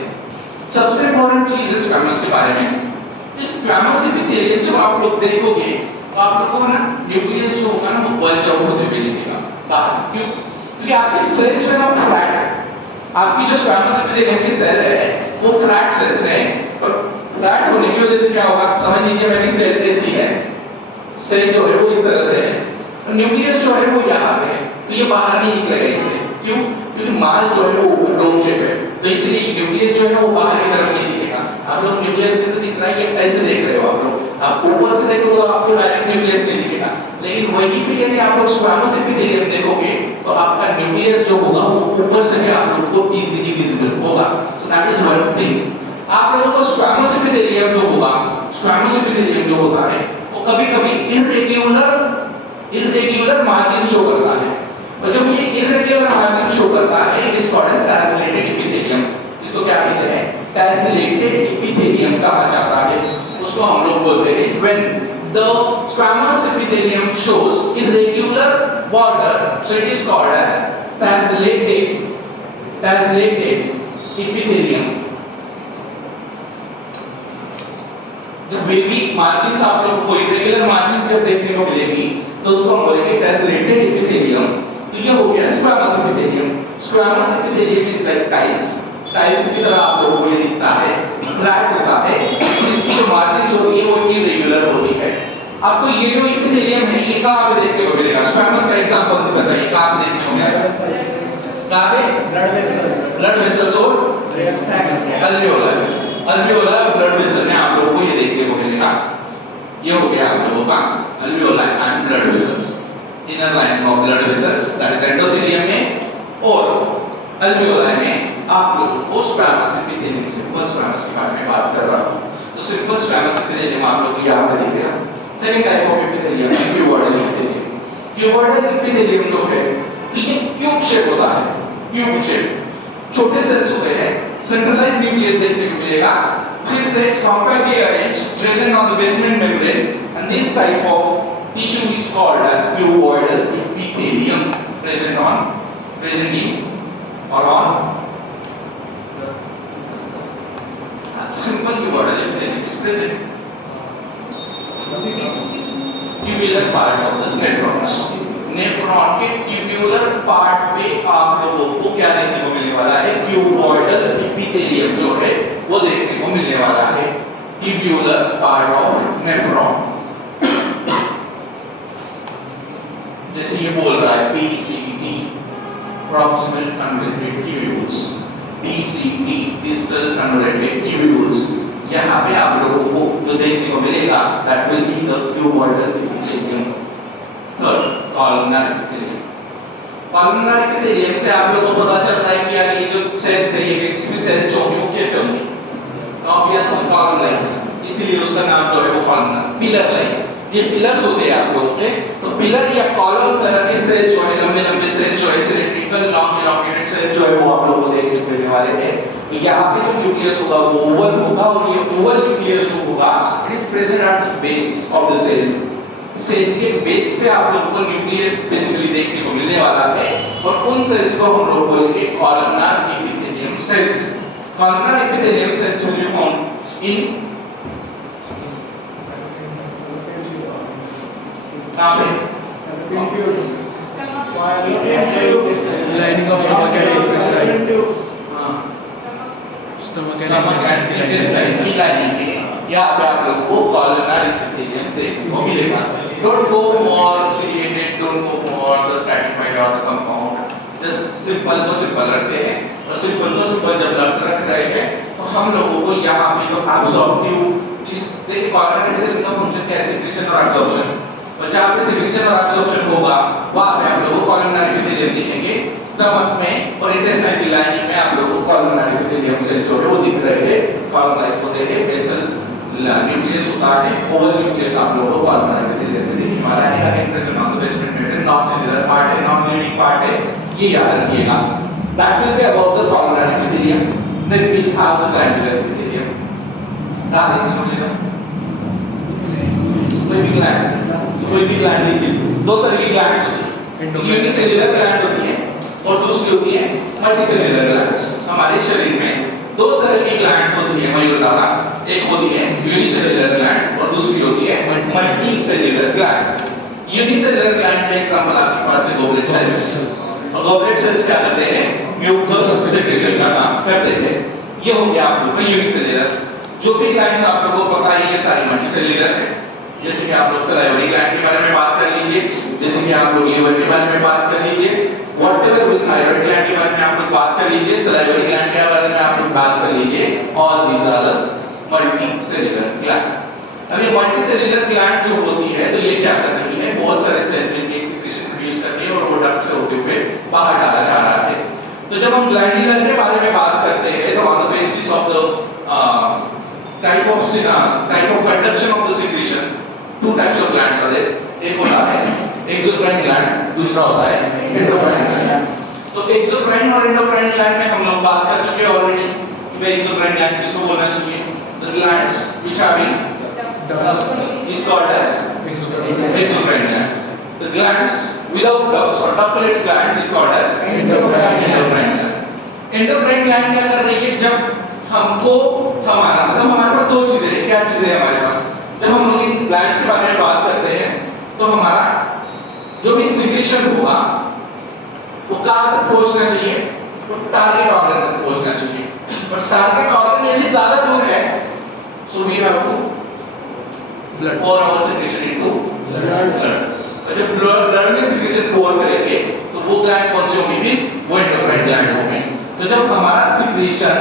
सबसे इंपॉर्टेंट चीज है स्क्वैमस के बारे में। इस स्क्वैमस एपिथेलियम जब आप लोग देखोगे तो आप लोगों को ना न्यूक्लियस जो होगा ना वो बल्ज आउट होते हुए दिखेगा बाहर। क्यों? क्योंकि आपकी सेल्स है ना फ्लैट है। आपकी जो स्क्वैमस एपिथेलियम की सेल है वो फ्लैट सेल्स है, और फ्लैट होने की वजह से क्या होगा? समझ लीजिए मेरी सेल ऐसी है, सेल जो है वो इस तरह से है, न्यूक्लियस जो है वो यहाँ पे है, तो ये बाहर नहीं निकलेगा इससे। क्यों? क्योंकि मास जो है वो डोम शेप है, तो इसलिए न्यूक्लियस जो है वो बाहर की तरफ नहीं दिखेगा। आप लोग न्यूक्लियस कैसे दिख रहा है, ये ऐसे देख रहे हो आप लोग, आप ऊपर से देखोगे तो आपको डायरेक्ट न्यूक्लियस नहीं दिखेगा, लेकिन वहीं पे यदि आप लोग स्क्वामस एपिथेलियम देखोगे तो आपका न्यूक्लियस जो होगा वो ऊपर से भी आप लोग को इजीली विजिबल होगा। सो दैट इज वन थिंग। आप लोगों को स्क्वामस एपिथेलियम जो होगा, स्क्वामस एपिथेलियम जो होता है वो कभी-कभी इररेगुलर मार्जिन शो करता है, और जब ये इररेगुलर मार्जिन शो करता है it is called as tessellated epithelium. इसको क्या कहते हैं? टेसेलेटेड एपिथेलियम कहा जाता है। उसको हम लोग बोलते हैं when the squamous epithelium shows irregular border, so it is called as tessellated epithelium. जब वेवी मार्जिन्स आप लोगों को इरेगुलर मार्जिन्स जब देखने को मिलेगी तो उसको हम बोलेंगे टेसेलेटेड एपिथेलियम। तो ये हो गया squamous epithelium. Squamous epithelium is like tiles की तरह आप लोगों को ये दिखता है, फ्लैट होता है, और इसकी जो मार्जिन्स होती है वो इरेगुलर होती है। आपको ये जो एपिथेलियम है ये कहां पे देखने को मिलेगा? स्क्वामस का एग्जांपल बताइए, कहां पे देखने को मिलेगा? कहां पे? ब्लड वेसल्स और अल्वियोला और ब्लड वेसल में आप लोगों को ये देखने को मिलेगा। ये हो गया आप लोगों का alveola and blood vessels, inner lining of blood vessels that is endothelium में, और अल्वियोला में आप लोगों को स्क्वामस एपिथेलियम, सिंपल स्क्वामस के बारे में बात कर रहा हूं। तो सिंपल स्क्वामस एपिथेलियम आप लोग को यहां पे दिख रहा है। सेकंड टाइप ऑफ एपिथेलियम है क्यूबॉइडल एपिथेलियम। क्यूबॉइडल एपिथेलियम जो है ठीक है क्यूब शेप होता है, क्यूब शेप, छोटे सेल्स होते हैं, सेंट्रलाइज्ड न्यूक्लियस देखने को मिलेगा, फिर से compactly arranged present on the basement membrane, and this type of tissue is called as cuboidal epithelium present in or on simple cuboidal epithelium is present tubular part of the nephrons। Nephron के tubular part पे आप लोगों को क्या देखने को मिलने वाला है? क्यूबॉइडल एपिथेलियम जो है वो देखने को मिलने वाला है, ट्यूब्यूलर पार्ट ऑफ नेफ्रॉन। जैसे ये बोल रहा है PCT proximal convoluted tubules, DCT distal convoluted tubules, यहाँ पे आप लोगों को जो देखने को मिलेगा that will be the cuboidal epithelium। Third columnar epithelium. Columnar epithelium से आप लोगों को पता चल रहा है कि यार ये जो सेल्स है ये इसमें सेल्स होंगे वो कैसे होंगे? तो ऑब्वियसली कॉलम लाइक, इसीलिए उसका नाम जो है वो कॉलमनर, पिलर लाइक। ये पिलर्स होते हैं आप लोगों के, तो पिलर या कॉलम तरह के सेल जो है, लंबे लंबे सेल जो है, सिलिंड्रिकल लॉन्ग इलॉन्गेटेड सेल जो है वो आप लोगों को देखने को मिलने वाले हैं। तो यहाँ पे जो न्यूक्लियस होगा वो ओवल होगा, और ये ओवल न्यूक्लियस जो होगा it is present at the base of the cell. Cell के बेस पे आप लोगों को न्यूक्लियस बेसिकली देखने को मिलने वाला है, और उन सेल्स को हम लोग बोलेंगे columnar epithelium cells. Columnar epithelium cells will be found in कहां पे? lining of stomach and intestine, stomach and intestine की लाइनिंग में यहाँ पे आप लोग को कॉलमनर एपिथेलियम देखने को मिलेगा। Don't go for ciliated, don't go for the stratified or the compound, just simple को simple रखते हैं, और simple को simple जब रख रहे हैं तो हम लोगों को यहाँ पे जो absorptive चीज देखिए, कॉलमनर एपिथेलियम का फंक्शन क्या है? सिक्रेशन और एब्जॉर्प्शन। और जहाँ पे सिक्रेशन और एब्जॉर्प्शन होगा वहाँ पे आप लोगों को कॉलमनर एपिथेलियम दिखेंगे। स्टमक में और इंटेस्टाइन की लाइनिंग में आप लोगों को कॉलमनर एपिथेलियम सेल जो है वो दिख रहे हैं, कॉलम लाइक होते हैं। बेसल न्यूक्लियस होता है, ओवल न्यूक्लियस आप लोगों को कॉलमनर एपिथेलियम में दिखने वाला है। Again present on the basement membrane, non cellular part है, नॉन लिविंग पार्ट है, ये याद रखिएगा। That will be about the columnar epithelium. Then we have the glandular epithelium. क्या देखने को मिलेगा? कोई भी ग्लैंड लीजिए, दो तरह की ग्लैंड्स होती हैं, यूनिसेल्युलर ग्लैंड होती है और दूसरी होती है मल्टीसेल्युलर ग्लैंड्स। हमारे शरीर में दो तरह की ग्लैंड्स होती है मयूर दादा, एक होती है यूनिसेल्युलर ग्लैंड और दूसरी होती है मल्टीसेल्युलर ग्लैंड। यूनिसेल्युलर ग्लैंड का एग्जांपल आपके पास है गॉबलेट सेल्स, और गॉबलेट सेल्स क्या करते हैं? म्यूकस सेक्रेशन का काम करते हैं। ये हो गया आप लोगों का यूनिसेल्युलर। जो भी ग्लैंड्स आप लोगों को पता है ये सारी मल्टीसेल्युलर है। जैसे कि आप लोग सलाइवरी ग्लैंड के बारे में बात कर लीजिए, जैसे कि आप लोग लीवर के बारे में बात कर लीजिए, व्हाटएवर विद थायराइड ग्लैंड के बारे में आप लोग बात कर लीजिए, सलाइवरी ग्लैंड के बारे में आप लोग बात कर लीजिए, और these are the multicellular gland. अब ये मल्टी सेलुलर ग्लैंड जो होती है तो ये क्या कर रही है, बहुत सारे सेल मिलकर एक सेक्रेशन प्रोड्यूस कर रही है और वो डक्ट से होते हुए बाहर डाला जा रहा है। तो जब हम ग्लैंडुलर के बारे में बात करते हैं तो on the basis of the type of conduction of the secretion, two types of glands are there. एक होता है एक्सोक्राइन ग्लैंड, दूसरा होता है एंडोक्राइन ग्लैंड। तो एक्सोक्राइन और एंडोक्राइन ग्लैंड में हम लोग बात कर चुके हैं ऑलरेडी कि एक्सोक्राइन ग्लैंड किसको बोलना चाहिए, the glands which having is called as exocrine gland. The glands without ducts or ductless gland is called as endocrine gland. Endocrine gland क्या कर रही है, जब हमको हमारा मतलब हमारे पास दो चीजें हैं, क्या चीजें हैं हमारे पास, जब हम लोग इन ग्लैंड्स के बारे में बात करते हैं तो हमारा जो भी सिक्रेशन होगा वो कहाँ तक पहुंचना चाहिए, वो टारगेट ऑर्गन तक पहुंचना चाहिए, और टारगेट ऑर्गन यदि ज्यादा दूर है so we have to blood pour our secretion into blood। और जब ब्लड में सिक्रेशन पोर करेंगे तो वो ग्लैंड कौन से होंगे, भी वो एंडोक्राइन ग्लैंड होंगे। तो जब हमारा सिक्रेशन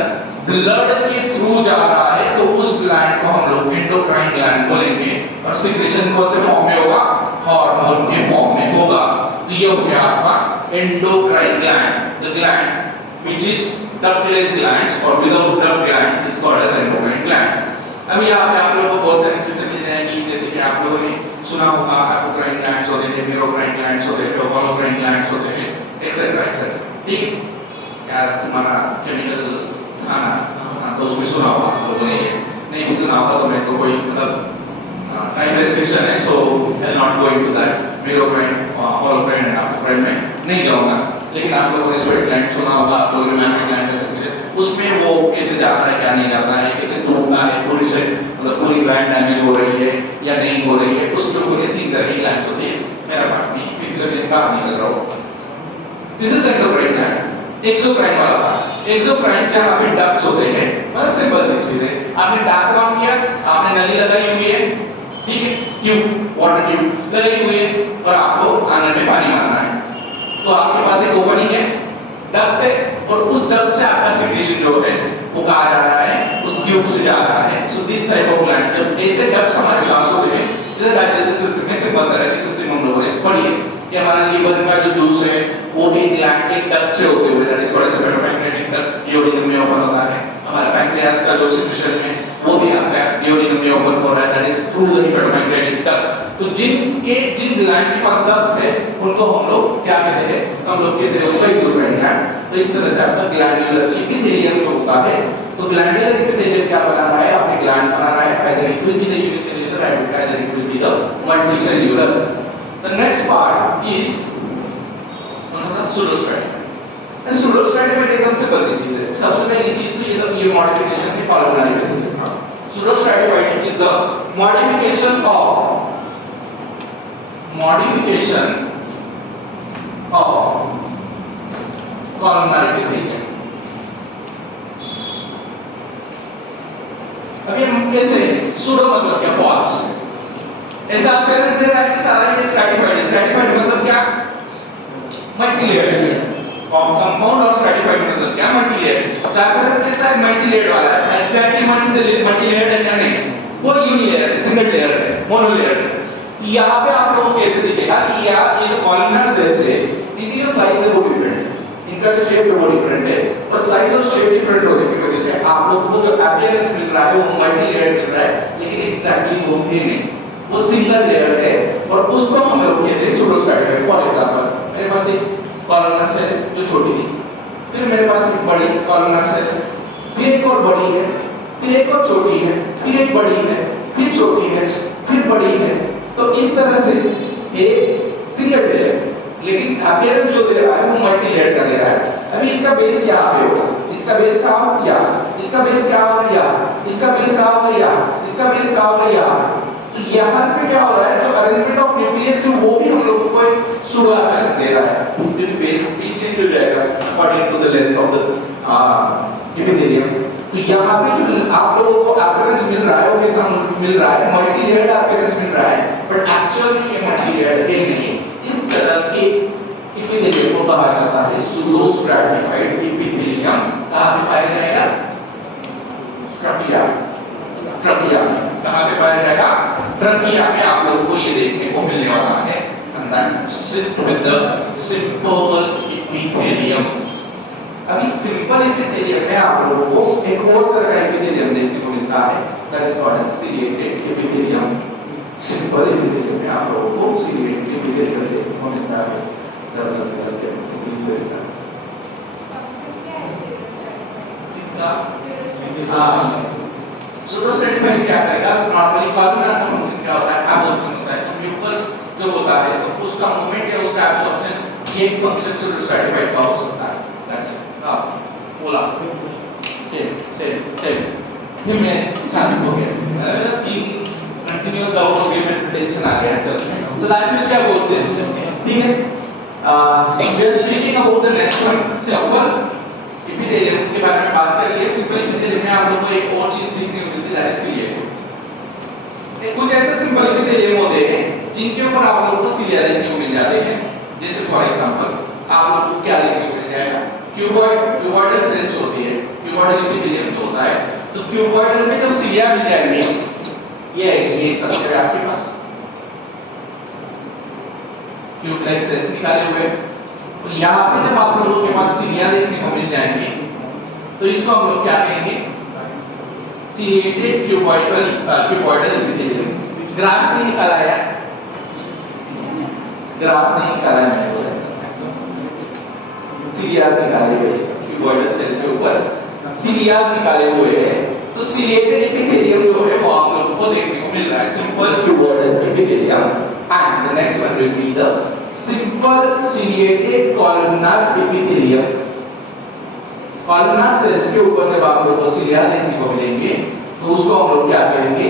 ब्लड के थ्रू जा रहा है तो उस ग्लैंड को हम लोग एंडोक्राइन ग्लैंड बोलेंगे, और सिक्रेशन कौन से फॉर्म में होगा, हार्मोन के फॉर्म में होगा। तो ये हो गया आपका endocrine gland, the gland which is ductless glands or without duct gland is called as endocrine gland। अभी यहाँ पे आप लोगों को बहुत सारी चीजें मिल जाएंगी, जैसे कि आप लोगों ने सुना होगा एपोक्राइन ग्लैंड्स होते हैं, मेरोक्राइन ग्लैंड्स होते हैं, होलोक्राइन ग्लैंड्स होते हैं, एक्सेट्रा एक्सेट्रा। ठीक है यार, तुम्हारा केमिकल खाना तो उसमें सुना होगा आप लोगों ने, ये नहीं भी सुना होगा तो मैं तो कोई मतलब टाइम रेस्ट्रिक्शन है, so I will not go into that. Merocrine holocrine and apocrine में नहीं जाऊंगा, लेकिन आप लोगों ने स्वेट ग्लैंड सुना होगा, आप लोगों ने मैमरी ग्लैंड का समझे, उसमें वो कैसे जाता है, क्या नहीं जाता है, कैसे टूटता है, पूरी से मतलब पूरी ग्लैंड डैमेज हो रही है या नहीं हो रही है, उसके ऊपर 3 तरह की ग्लैंड्स होती है। मेरा पार्ट नहीं, पिक्चर में बात नहीं कर रहा हूं। This is endocrine gland. Exocrine वाला पार्ट, एक्सोक्राइन जहां पे डक्ट्स होते हैं, मतलब सिंपल सी चीज है, आपने डाक ऑन किया, आपने नली लगाई हुई है, ठीक है, ट्यूब वाटर ट्यूब लगाई हुई है और आपको आंगन में पानी मारना है, तो आपके पास एक ओपनिंग है, डक्ट है, और उस डक्ट से आपका सिक्रेशन जो है वो कहाँ जा रहा है, उस ट्यूब से जा रहा है। So this type of gland, जब ऐसे डक्ट्स हमारे पास होते हैं, जैसे डाइजेस्टिव सिस्टम में सिंपल तरह की सिस्टम हम लोगों ने पढ़ी है कि हमारा लीवर का जो जूस है वो भी ग्लैंड के डक्ट से होते हुए, that is called as hepatopancreatic duct, duodenum में ओपन होता है। हमारा पैंक्रियास का जो सिक्रेशन है वो भी आपका डियोडिनम में ओपन हो रहा है, that is through the hepatopancreatic duct. तो जिन ग्लैंड के पास डक्ट है उनको हम लोग क्या कहते हैं, हम लोग कहते हैं उनका एक्सोक्राइन ग्लैंड। तो इस तरह से आपका ग्लैंडुलर एपिथेलियम जो होता है, तो ग्लैंडुलर एपिथेलियम क्या बना रहा है, आपने ग्लैंड बना रहा है, either it will be the unicellular, either it will be the multicellular. The next part is कौन सा था, सूडोस्टाइड। सूडोस्टाइड में एकदम सिंपल सी चीज है, सबसे पहली चीज तो ये मॉडिफिकेशन है columnar epithelium. Pseudostratified is the modification of columnar epithelium। अभी हम कैसे, सूडो मतलब क्या, फॉल्स, ऐसा अपीयरेंस दे रहा है कि सारा ये स्ट्रैटिफाइड है। स्ट्रैटिफाइड मतलब क्या, मल्टीलेयर्ड। कंपाउंड और स्ट्रैटिफाइड मतलब क्या, मल्टीलेयर्ड। अपीयरेंस कैसा है, मल्टीलेयर्ड वाला है, एग्जैक्टली मल्टीलेयर्ड है क्या, नहीं, वो यूनिलेयर है, सिंगल लेयर है, मोनोलेयर है। यहाँ पे आप लोगों को कैसे दिखेगा कि यार ये जो कॉलमनर सेल्स है इनकी जो साइज है वो डिफरेंट है, इनका जो शेप है वो डिफरेंट है, और साइज और शेप डिफरेंट होने की वजह से आप लोगों को जो अपीयरेंस मिल रहा है वो मल्टी लेयर मिल रहा है, लेकिन एग्जैक्टली वो है नहीं, वो सिंगल लेयर है, और उसको हम लोग कहते हैं सूडोस्टाइड। फॉर एग्जांपल मेरे पास एक कॉलमनर सेल जो छोटी थी, फिर मेरे पास एक बड़ी कॉलमनर सेल, फिर एक और बड़ी है, फिर एक और छोटी है, फिर एक बड़ी है, फिर छोटी है, फिर बड़ी है। तो इस तरह से एक सिंगल लेयर, लेकिन अपीयरेंस जो दे रहा है वो मल्टी लेयर का दे रहा है। अभी इसका बेस यहाँ पे होगा, इसका बेस कहाँ होगा, यहाँ, इसका बेस कहाँ होगा, यहाँ, इसका बेस कहाँ होगा, यहाँ, इसका बेस कहाँ होगा, यहाँ। तो यहाँ से क्या हो रहा है, जो अरेंजमेंट ऑफ न्यूक्लियस है वो भी हम लोगों को एक सूडो अपीयरेंस दे रहा है, क्योंकि बेस भी चेंज हो जाएगा according to the length of the epithelium. तो यहाँ पे जो आप लोगों को अपीयरेंस मिल रहा है वो कैसा मिल रहा है, मल्टी लेयर्ड अपीयरेंस मिल रहा है, बट एक्चुअल में ये मल्टी लेयर्ड है नहीं। इस तरह के एपिथेलियम को कहा जाता है सूडो स्ट्रैटिफाइड एपिथेलियम। कहाँ पे पाया जाएगा? ट्रकिया में। कहाँ पे पाया जाएगा? ट्रकिया में आप लोगों को ये देखने को मिलने वाला है। And that sit with the simple epithelium. अभी सिंपल एपिथेलियम में आप लोगों को एक और तरह का एपिथेलियम देखने को मिलता है, that is called as ciliated epithelium. Simple epithelium में आप लोगों को ciliated epithelium देखने को मिलता है। सूडोस्ट्रैटिफाइड क्या करेगा? नॉर्मली कॉलमनार का फंक्शन क्या होता है? एब्जॉर्प्शन होता है। तो म्यूकस जो होता है तो उसका मूवमेंट या उसका एब्जॉर्प्शन ये फंक्शन सूडोस्ट्रैटिफाइड का हो सकता है। That's it. हां बोला सेम ये मैं शामिल हो गया। तीन कंटीन्यूअस डाउट हो गए, मैं टेंशन आ गया। चल सो दैट विल क्या अबाउट दिस, ठीक है। We are speaking about the next one, simple epithelium के बारे में बात कर लिए। सिंपल एपिथेलियम में आप लोगों को एक और चीज देखने को मिलती है, दैट इज सिलिया। कुछ ऐसे सिंपल एपिथेलियम होते हैं जिनके ऊपर आप लोगों को सिलिया देखने को मिल जाते हैं। जैसे फॉर एग्जांपल आप लोगों को क्या देखने को मिल जाएगा? क्यूबॉइडल सेल्स होती है, क्यूबॉइडल एपिथेलियम जो होता है। तो क्यूबॉइडल में जब सिलिया मिल जाएंगे, ये स्ट्रक्चर है आपके पास, ट्यूब लाइक सेल्स निकाले हुए। तो यहाँ पे जब आप लोगों के पास सिलिया देखने को मिल जाएंगे तो इसको हम लोग क्या कहेंगे? Ciliated cuboidal epithelium. ग्रास नहीं निकाला है, ग्रास नहीं निकाला है, मैंने बोला सिलियास निकाले हुए हैं। क्यूबॉइडल सेल के ऊपर सिलियास निकाले हुए हैं। तो सिलिएटेड एपिथेलियम जो है वो आप लोगों को देखने को मिल रहा है, simple cuboidal epithelium. And the next one will be the simple ciliated columnar epithelium. Columnar sales के ऊपर जब आप लोगों को सिलिया देखने को मिलेंगे तो उसको हम लोग क्या कहेंगे?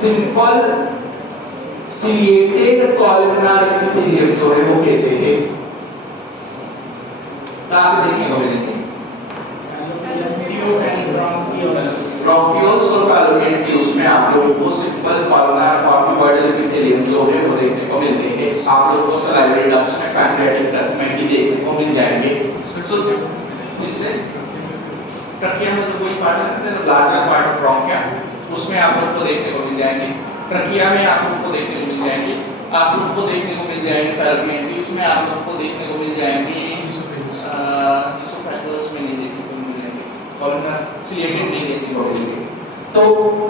सिंपल सिलिएटेड कॉलमनार एपिथेलियम जो है वो कहते हैं। कहाँ पे देखने को मिलेंगे? ब्रोंकियोल्स और पैलोपियन ट्यूब्स में आप लोगों को सिंपल कॉलमनार और क्यूबॉइडल एपिथेलियम जो है वो देखने को मिलते हैं। आप लोगों को सलाइवरी डक्ट्स में, पैंक्रियाटिक डक्ट में भी देखने को मिल जाएंगे। सो इससे ट्रकिया में तो कोई पार्ट है, लार्जर पार्ट ब्रोंकिया, उसमें आप लोगों को देखने को मिल जाएंगे। ट्रकिया में आप लोगों को देखने को मिल जाएंगे। आप लोगों को देखने को मिल जाएंगे पैलोपियन ट्यूब्स में, आप लोगों को देखने को मिल जाएंगे। इसोफेगस में नहीं देखने को मिल जाएंगे, कॉलमनार सिलिएटेड नहीं देखने को मिलेंगे। तो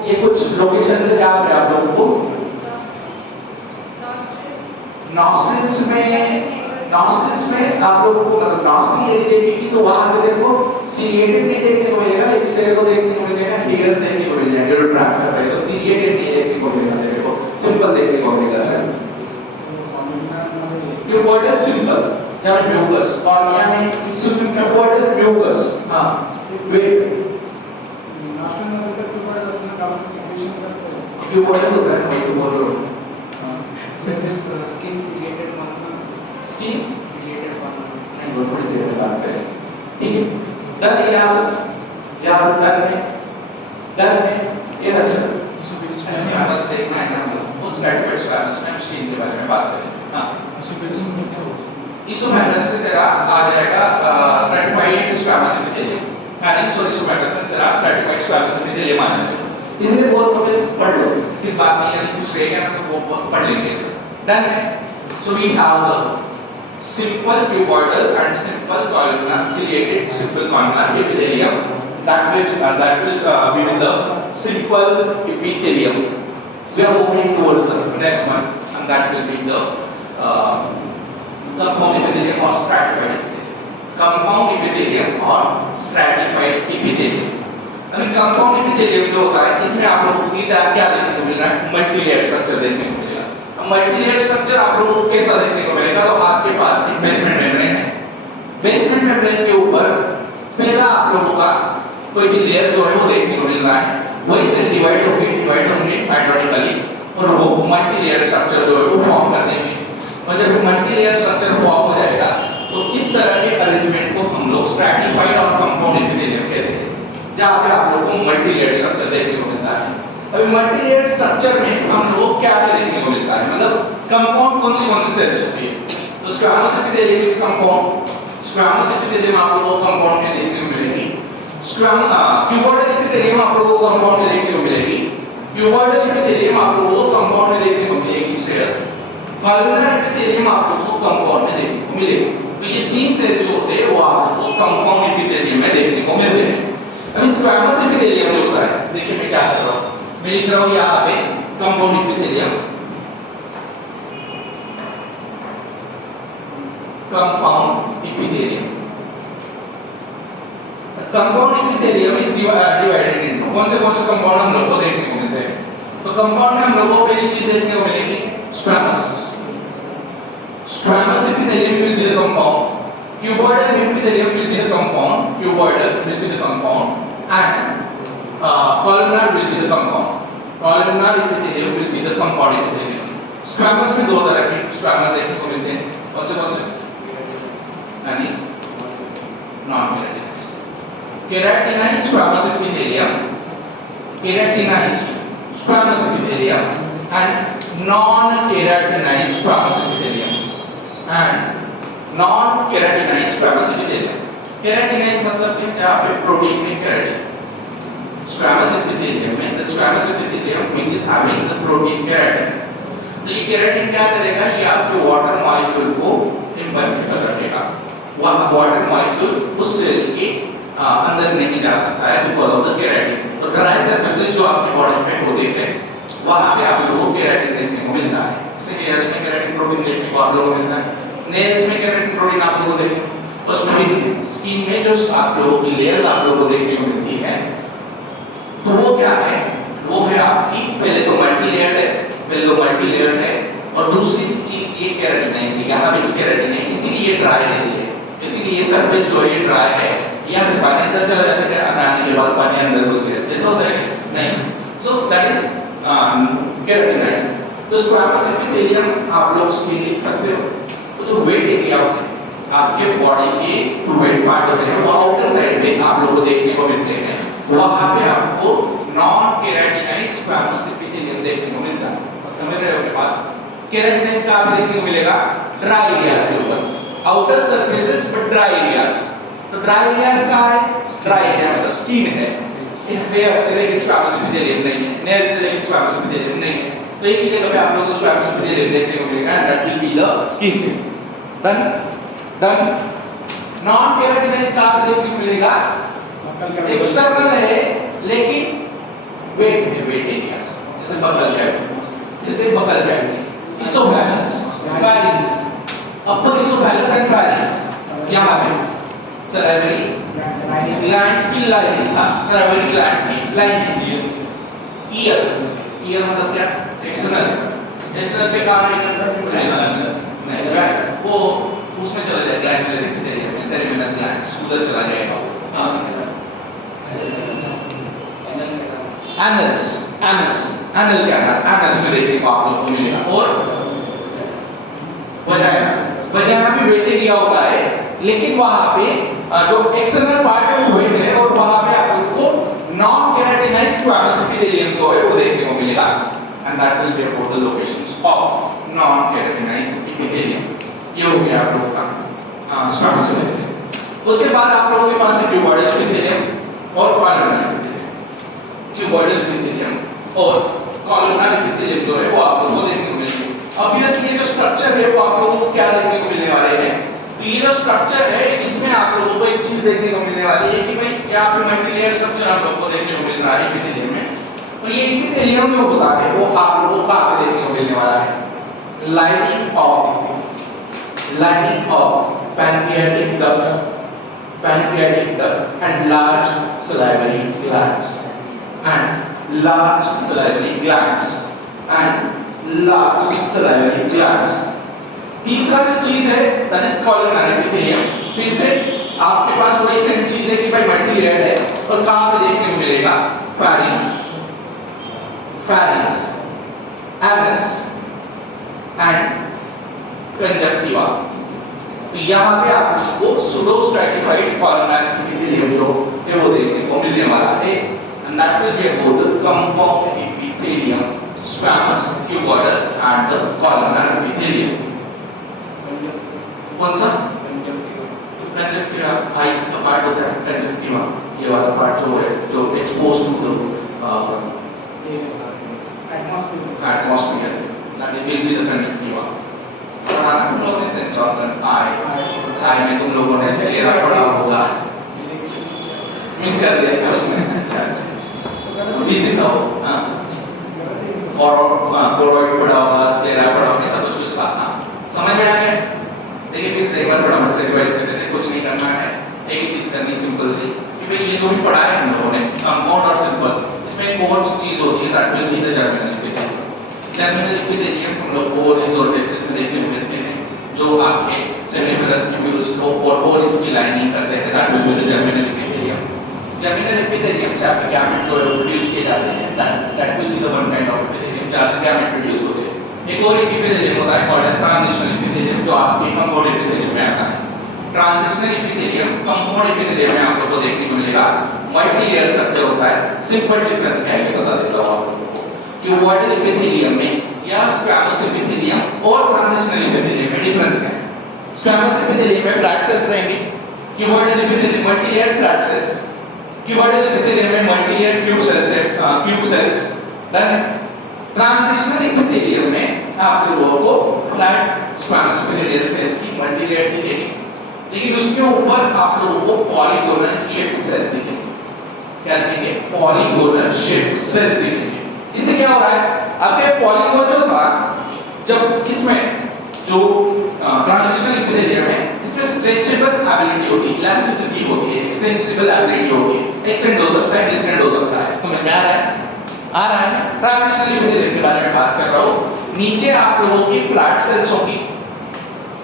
ये कुछ लोकेशन से क्या है आप लोगों को? नॉस्ट्रिल्स में आप लोगों को मतलब नॉस्ट्रिल यदि देखेंगे तो वहां पे देखो सिलिएटेड नहीं देखने को मिलेगा, इस तरह को देखने को मिलेगा, हेयर्स देखने को मिल जाएंगे, जो ट्रैक कर रहे हैं। तो सिलिएटेड नहीं देखने को मिलेगा, देखो सिंपल देखने को मिलेगा सर। क्यूबॉइडल सिंपल जब म्यूकस और यहाँ में क्यूबॉइडल म्यूकस। हां वेट नाश्ता में अगर क्यूबॉइडल असना काम सिक्रेशन करते हैं, क्यूबॉइडल होता है वही क्यूबॉइडल। स्किन सिलिएटेड मानना, स्किन सिलिएटेड मानना नहीं, वो थोड़ी देर में बात करें, ठीक है। डर याद करने ये रहा ऐसे आप बस देखना है ना, वो स्ट्रैटिफाइड स्क्वामस में हम स्किन के बारे में बात करें। हां इसोफेगस में तेरा आ जाएगा स्ट्रैटिफाइड स्क्वामस एपिथेलियम, यानी सॉरी इसोफेगस में तेरा स्ट्रैटिफाइड स्क्वामस एपिथेलियम आ जाएगा। इसलिए बहुत प्रोब्लेम्स पढ़ लो, फिर बाद में यदि कुछ रहेगा ना तो वो पढ़ लेंगे। डन है। So we have the simple cuboidal and simple columnar ciliated simple columnar epithelium that will be with the simple epithelium. We are moving towards the next one, and that will be the compound epithelium or stratified epithelium. Compound epithelium or stratified epithelium. अभी compound epithelium जो होता है इसमें आप लोगों को क्या देखने को मिल रहा है? मल्टी-लेयर स्ट्रक्चर देखने को मिलेगा। मल्टी-लेयर स्ट्रक्चर आप लोगों को कैसा देखने को मिलेगा? तो आपके पास एक बेसमेंट मेम्ब्रेन है, बेसमेंट मेम्ब्रेन के ऊपर पहला आप लोगों का कोई भी लेयर जो है वो देखने को मिल रहा है, वही से डिवाइड होंगे हाइड्रोलिकली और वो मल्टी-लेयर स्ट्रक्चर जो है वो फॉर्म कर देंगे। और जब मल्टी-लेयर स्ट्रक्चर फॉर्म हो जाएगा तो इस तरह के अरेंजमेंट को हम लोग स्ट्रैटिफाइड और कंपाउंड एपिथेलियम कहते हैं। जहाँ पे आप लोगों को मल्टी लेयर स्ट्रक्चर देखने को मिलता है। अभी मल्टी लेयर स्ट्रक्चर में हम लोगों को क्या क्या देखने को मिलता है, मतलब कंपाउंड कौन सी सेल्स होती है। तो squamous epithelium is compound, squamous epithelium आप लोगों को कंपाउंड में देखने को मिलेगी। क्यूबॉइडल एपिथेलियम आप लोगों को कंपाउंड में देखने को मिलेगी। क्यूबॉइडल एपिथेलियम आप लोगों को कंपाउंड में देखने को मिलेगी स्टेयर्स। कॉलमनर एपिथेलियम आप लोगों को कंपाउंड में देखने को मिलेगी। तो ये तीन सेल्स जो होते हैं वो आप लोगों को कंपाउंड एपिथेलियम में देखने को मिलते हैं। अभी स्क्वैमस एपिथेलियम जो होता है, देखिए मैं क्या कर रहा हूं, मैं लिख रहा हूं यहां पे compound epithelium, compound epithelium. Compound epithelium is divided into कौन से कंपाउंड हम लोगों को देखने को मिलते हैं। तो कंपाउंड में हम लोगों को पहली चीज देखने को मिलेगी squamous. Squamous epithelium will be the compound, cuboidal epithelium will be the compound, cuboidal will be the compound and columnar will be the compound, columnar epithelium will be the compound epithelium। Squamous में दो तरह के squamous देखने को मिलते हैं, कौन से यानी non keratinised, keratinised squamous epithelium, keratinised squamous epithelium and non keratinized squamous epithelium and non keratinised squamous epithelium. Keratinised मतलब कि जहां पे प्रोटीन में केराटिन, स्क्वैमस एपिथेलियम में the squamous epithelium which is having the protein keratin. तो ये keratin क्या करेगा, ये आपके वाटर मॉलिक्यूल को इम्बाइब कर रखेगा। वह वाटर मॉलिक्यूल उस सेल के अंदर नहीं जा सकता है बिकॉज़ ऑफ द केराटिन। तो ड्राई सरफेसेस जो आपकी बॉडी में होते हैं वहां पे आप लोगों को केराटिन देखने को मिलता है। जैसे हेयर्स में केराटिन प्रोटीन देखने को आप लोगों को मिलता है, नेल्स में केराटिन प्रोटीन आप लोगों को देखने, और स्किन में जो आप लोगों की लेयर आप लोगों को देखने को मिलती है, तो वो क्या है, वो है आपकी पहले तो मल्टी लेयर्ड है और दूसरी चीज ये केराटिनाइज्ड है, यहाँ मिक्स केराटिन है, इसीलिए ये ड्राई रहती है, इसीलिए ये सरफेस जो है ये ड्राई है। यहाँ से पानी अंदर चला जाता है, आने के बाद पानी अंदर घुस गया, ऐसा होता है नहीं। So that is keratinised. तो स्क्वैमस एपिथेलियम आप लोग स्किन लिख सकते हो। तो जो वेट एरिया होते हैं आपके बॉडी के जो वेट पार्ट होते हैं वो आउटर साइड पे आप लोगों को देखने को मिलते हैं, वहां पे आपको नॉन केराटिनाइज्ड स्क्वैमस एपिथेलियम देखने को मिलता है। समझ रहे हो के बाद केराटिनाइज्ड कहां पे देखने को मिलेगा, ड्राई एरियाज के ऊपर, outer surfaces but dry areas. तो ड्राई एरियाज कहां है, ड्राई एरिया मतलब स्किन है, हेयर से लेकर स्क्वैमस एपिथेलियम नहीं है, नेल से लेकर स्क्वैमस एपिथेलियम नहीं है, तो एक ही जगह पे आप लोगों को स्क्वैमस एपिथेलियम देखने को मिलेगा, that will be the skin. Done. Non keratinised कहां पे देखने को मिलेगा, एक्सटर्नल है लेकिन वेट है, वेट एरियाज, जैसे बकल कैविटी, इसोफैगस, फारिंक्स, अपर इसोफैगस एंड फारिंक्स, यहाँ पे सलाइवरी ग्लैंड्स की लाइनिंग था, सलाइवरी ग्लैंड्स की लाइनिंग। ईयर मतलब क्या, एक्सटर्नल पे कहां है, नहीं राइट, वो उसमें चला जाएगा ग्लैंडुलर एपिथेलियम में, सेरेमिनस ग्लैंड्स उधर चला जाएगा वो। एनल क्या है, एनस में देखने को आप लोगों को मिलेगा। और वजाइना भी वेट एरिया होता है लेकिन वहां पे जो एक्सटर्नल पार्ट है वो वेट है, और वहां पे आप लोगों को नॉन केराटिनाइज्ड स्क्वैमस एपिथेलियम जो है वो देखने को मिलेगा, and that will be about the locations of non keratinised epithelium. ये हो गया आप लोगों का स्क्वैमस एपिथेलियम। उसके बाद आप लोगों के पास है क्यूबॉइडल एपिथेलियम और कॉलमनर एपिथेलियम। क्यूबॉइडल एपिथेलियम और कॉलमनर एपिथेलियम जो है वो आप लोगों को देखने को मिलेंगे। ऑब्वियसली ये जो स्ट्रक्चर है वो आप लोगों को क्या देखने को मिलने वाले हैं, तो ये जो स्ट्रक्चर है इसमें आप लोगों को एक चीज देखने को मिलने वाली है कि भाई यहाँ पे मल्टीलेयर स्ट्रक्चर आप लोगों को देखने को मिल रहा है एपिथेलियम में। और ये एपिथेलियम जो होता है वो आप लोगों को कहाँ पे देखने को मिलने वाला है, lining of pancreatic duct and large salivary glands तीसरा जो चीज है दैट इज कॉलमनर एपिथेलियम। फिर से आपके पास वही सेम चीज है कि भाई मल्टीलेयर्ड है, और कहां पे देखने को मिलेगा, फारिंक्स, एनस एंड कंजक्टिवा। तो यहाँ पे आपको सुडो स्ट्रैटिफाइड कॉलमनार एपिथेलियम जो है वो देखने को मिलने वाला है, and that will be about the compound epithelium, squamous, cuboidal and the columnar epithelium. कौन सा? कंजक्टिवा आइस का पार्ट होता है कंजक्टिवा, ये वाला पार्ट जो है जो expose to the atmosphere, that will be the conjunctiva. पढ़ाना तुम लोगों ने सेंस ऑर्गन आई में तुम लोगों ने स्क्लेरा पढ़ा होगा, मिस कर दिया उसने। अच्छा बिजी था वो, हाँ, और कोरोइड पढ़ा होगा, स्क्लेरा पढ़ा होगा, सब कुछ था। हाँ, समझ में आ गया? देखिए फिर से एक बार फटाफट से रिवाइज कर लेते हैं, कुछ नहीं करना है, एक ही चीज करनी सिंपल सी कि भाई ये जो भी पढ़ा है हम लोगों ने कंपाउंड और सिंपल, इसमें एक और चीज होती है that will be the germinal epithelium. Germinal epithelium हम लोग ओवरीज और टेस्टिस में देखने को मिलते हैं, जो आपके सेमिफेरस ट्यूब्यूल्स को और ओवरीज की लाइनिंग करते हैं, that will be the germinal epithelium. Germinal epithelium से आपके गैमेट जो है प्रोड्यूस किए जाते हैं, that will be the one kind of epithelium जहां से गैमेट प्रोड्यूस होते हैं। एक और एपिथेलियम होता है कॉल्ड एज ट्रांजिशनल एपिथेलियम, जो आपके कंपाउंड एपिथेलियम में आता है। ट्रांजिशनल एपिथेलियम कंपाउंड एपिथेलियम में आप लोगों को देखने को मिलेगा मल्टी लेयर स्ट्रक्चर होता है। सिंपल डिफरेंस क्या है ये बता देता हूं आप लोगों को। क्यूबॉइडल एपिथेलियम में या स्क्वैमस एपिथेलियम और ट्रांजिशनल एपिथेलियम में डिफरेंस क्या है? स्क्वैमस एपिथेलियम में फ्लैट सेल्स रहेंगे, cuboidal epithelium multi layer flat cells, cuboidal epithelium में मल्टी लेयर ट्यूब सेल्स है, tube cells. Then transitional epithelium में आप लोगों को फ्लैट स्क्वैमस एपिथेलियल सेल की मल्टी लेयर दिखेगी, लेकिन उसके ऊपर आप लोगों को पॉलीगोनल शेप्ड सेल्स दिखेंगे। क्या दिखेंगे? पॉलीगोनल शेप्ड सेल्स दिखेंगे। इससे क्या हो रहा है? आपके पॉलीगोन जो था, जब इसमें जो ट्रांजिशनल एपिथेलियम है, इसमें स्ट्रेचेबल एबिलिटी होती है, इलास्टिसिटी होती है, एक्सटेंसिबल एबिलिटी होती है, एक्सटेंड हो सकता है, डिस्टेंड हो सकता है। समझ में आ रहा है? आ रहा है। ट्रांजिशनल एपिथेलियम के बारे में बात कर रहा हूं। नीचे आप लोगों की फ्लैट सेल्स होगी,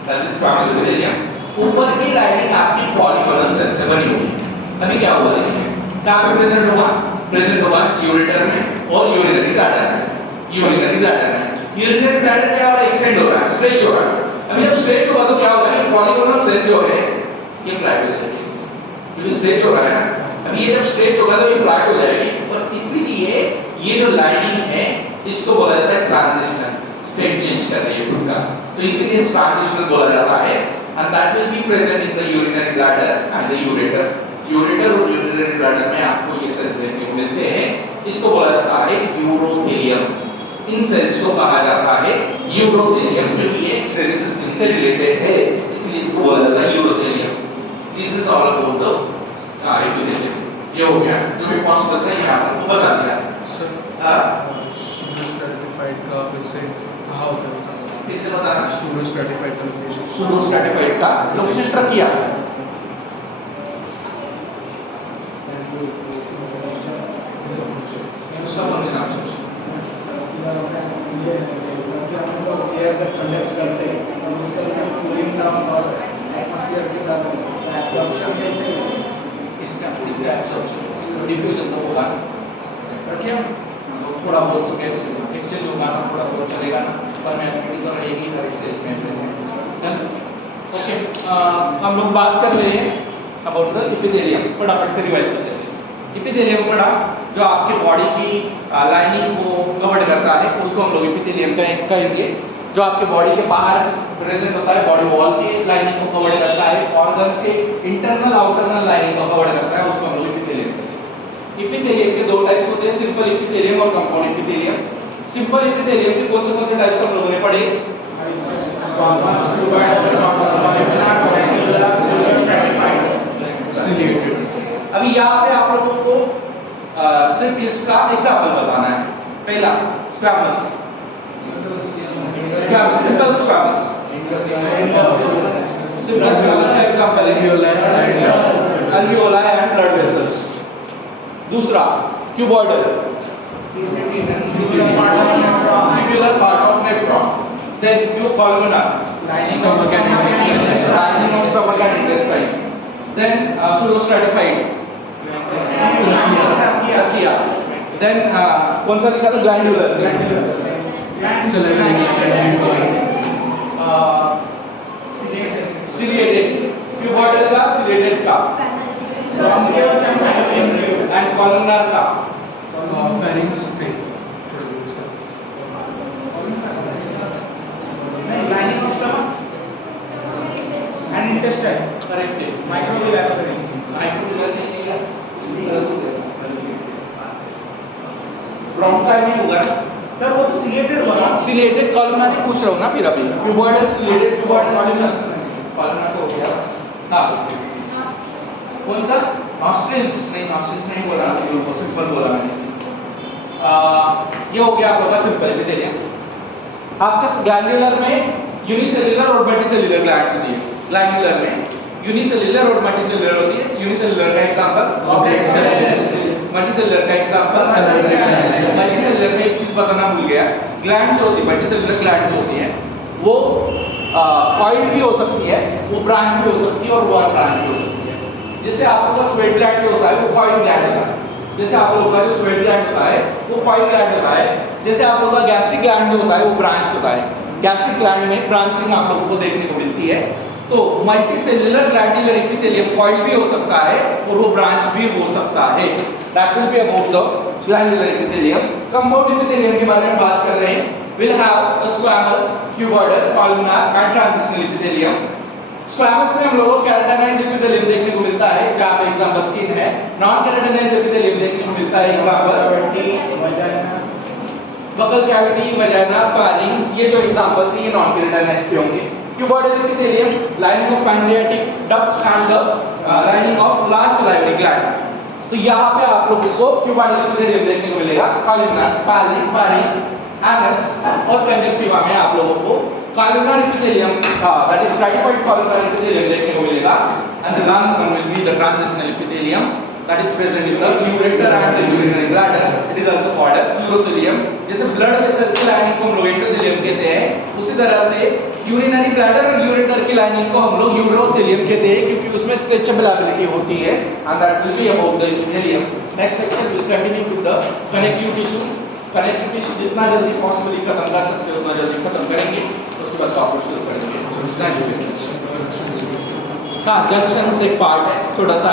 दैट इज स्क्वैमस एपिथेलियम, ऊपर की लाइनिंग आपकी पॉलीगोनल सेल से बनी हुई है। अभी क्या हुआ देखिए, कहां पे प्रेजेंट होगा? प्रेजेंट होगा यूरेटर में और यूरिनरी ब्लैडर में। यूरिनरी ब्लैडर में, यूरिनरी ब्लैडर क्या हो रहा है? एक्सटेंड हो रहा है, स्ट्रेच हो रहा है। अभी जब स्ट्रेच होगा तो क्या होगा? ये पॉलीगोनल सेल जो है ये फ्लैट हो जाएगी, ये स्ट्रेच हो रहा है। अभी ये जब स्ट्रेच होगा तो ये फ्लैट हो जाएगी, और इसीलिए ये जो लाइनिंग है इसको बोला जाता है ट्रांजिशनल, स्टेट चेंज कर रही है उसका, तो इसीलिए ट्रांजिशनल बोला जाता है। And that will be present in the urinary bladder and the ureter. Ureter और यूरिनरी ब्लैडर में आपको ये सेल्स देखने को मिलते हैं, इसको बोला जाता है यूरोथेलियम। इन सेल्स को कहा जाता है यूरोथेलियम, क्योंकि ये एक्सरे सिस्टम से रिलेटेड है, इसलिए इसको बोला जाता है urothelium. This is all about the epithelium. ये हो गया जो भी पॉसिबल था, ये आपको बता दिया। सर सूडो स्ट्रैटिफाइड का फिर से कहाँ होता है? फिर से बताना। सूडो स्ट्रैटिफाइड का लोकेशन, सूडो स्ट्रैटिफाइड का लोकेशन ट्रकिया, उसका कौन सा नाम है? एयर जब कंडक्ट करते हैं तो उसका सब कूलिंग डाउन और एटमॉस्फेयर के साथ एब्जॉर्प्शन कैसे इसका एब्जॉर्प्शन डिफ्यूजन तो होगा, रखिए तो थोड़ा बहुत सो गैस एक्सचेंज होगा ना, थोड़ा बहुत चलेगा ना, पर मैग्नेटिक तो रहेगी हर एक्सचेंज में। चल ओके, हम लोग बात कर रहे हैं अबाउट द एपिथेलियम। फटाफट से रिवाइज कर लेते हैं। एपिथेलियम पढ़ा जो आपके बॉडी की लाइनिंग को कवर करता है, उसको हम लोग एपिथेलियम कहेंगे। जो आपके बॉडी के बाहर प्रेजेंट होता है, बॉडी वॉल की लाइनिंग को कवर करता है, ऑर्गन्स के इंटरनल आउटरनल लाइनिंग को कवर करता है, उसको हम लोग एपिथेलियम कहते हैं। एपिथेलियम के दो टाइप्स होते हैं, सिंपल एपिथेलियम और कंपाउंड एपिथेलियम। सिंपल एपिथेलियम के कौन से टाइप्स हम लोगों ने पढ़े? अभी यहाँ पे आप लोगों को सिर्फ इसका एग्जांपल बताना है। पहला squamous, simple squamous, simple squamous का एग्जांपल है alveoli and blood vessels। दूसरा cuboidal, tubular part of nephron, then columnar, lining of stomach and intestine, then pseudostratified, trachea, then कौन सा लिखा था? glandular, सिलिएटेड, क्यूबॉइडल का, सिलिएटेड का, bronchioles and fibril and columnar का, pharynx पे नहीं lining of stomach and intestine correct है। माइक्रोबियल माइक्रोबियल नहीं है, ब्रोंकाई में होगा ना, सर वो तो सिलेटेड हुआ ना सिलेटेड कॉलमनार ही पूछ रहा हूँ ना फिर अभी, क्यूबॉइडल सिलेटेड क्यूबॉइडल कॉलमनार तो हो गया। हाँ कौन सा, नॉस्ट्रिल्स नहीं, नॉस्ट्रिल्स नहीं बोला ना, ये सिंपल बोला मैंने। ये हो गया आप लोग का सिंपल एपिथेलियम। आपका ग्लैंडुलर में यूनिसेल्युलर और मल्टीसेल्युलर ग्लैंड्स होती है। ग्लैंडुलर में यूनिसेल्युलर और मल्टीसेल्युलर होती है। यूनिसेल्युलर का एग्जांपल, मल्टीसेल्युलर का एग्जांपल, मल्टीसेल्युलर में एक चीज बताना भूल गया, ग्लैंड्स होती है, मल्टीसेल्युलर ग्लैंड्स होती हैं, वो कॉइल भी हो सकती है, वो ब्रांच भी हो सकती है और वन ब्रांच भी हो सकती है। जैसे आप लोगों का स्वेट ग्लैंड जो होता है वो कॉइल ग्लैंड होता है, जैसे आप लोगों का जो स्वेट ग्लैंड होता है वो कॉइल ग्लैंड होता है, जैसे आप लोगों का गैस्ट्रिक ग्लैंड जो होता है वो ब्रांच होता है। गैस्ट्रिक ग्लैंड में ब्रांचिंग आप लोगों को देखने को मिलती है। तो मल्टीसेल्युलर ग्लैंडुलर एपिथेलियम कॉइल भी हो सकता है और वो ब्रांच भी हो सकता है। That will be about the glandular epithelium. Compound epithelium के बारे में बात कर रहे हैं। Will have a squamous, cuboidal, columnar and transitional epithelium. Squamous में हम लोगों को केराटिनाइज्ड एपिथेलियम देखने को मिलता है, जहां पे एग्जांपल स्किन है। नॉन केराटिनाइज्ड एपिथेलियम देखने को मिलता है, एग्जांपल बकल कैविटी, वजाइना, फारिंक्स, ये जो एग्जांपल्स हैं ये नॉन केराटिनाइज्ड के होंगे। Cuboidal epithelium, lining of pancreatic ducts and the lining of large salivary gland. तो यहाँ पे आप लोगों को क्यूबॉइडल एपिथेलियम देखने को मिलेगा। कॉलमनार, पैलिक, फारिंक्स, एनस और कंजक्टिवा में आप लोगों को columnar epithelium, that is stratified columnar epithelium देखने को मिलेगा। And the last one will be the transitional epithelium, that is present in the ureter and the urinary bladder. It is also called as urothelium. जैसे blood vessel की lining को हम लोग endothelium कहते हैं, उसी तरह से यूरिनरी ब्लैडर और यूरेटर की लाइनिंग को हम लोग यूरोथेलियम कहते हैं, क्योंकि उसमें स्ट्रेचेबिलिटी होती है। and that will be about the epithelium. Next lecture will continue with the connective tissue. connective tissue जितना जल्दी पॉसिबली खत्म कर सकते हो उतना जल्दी खत्म करेंगे, उसके बाद टॉपिक शुरू करेंगे। हाँ, जंक्शन से पार्ट है थोड़ा सा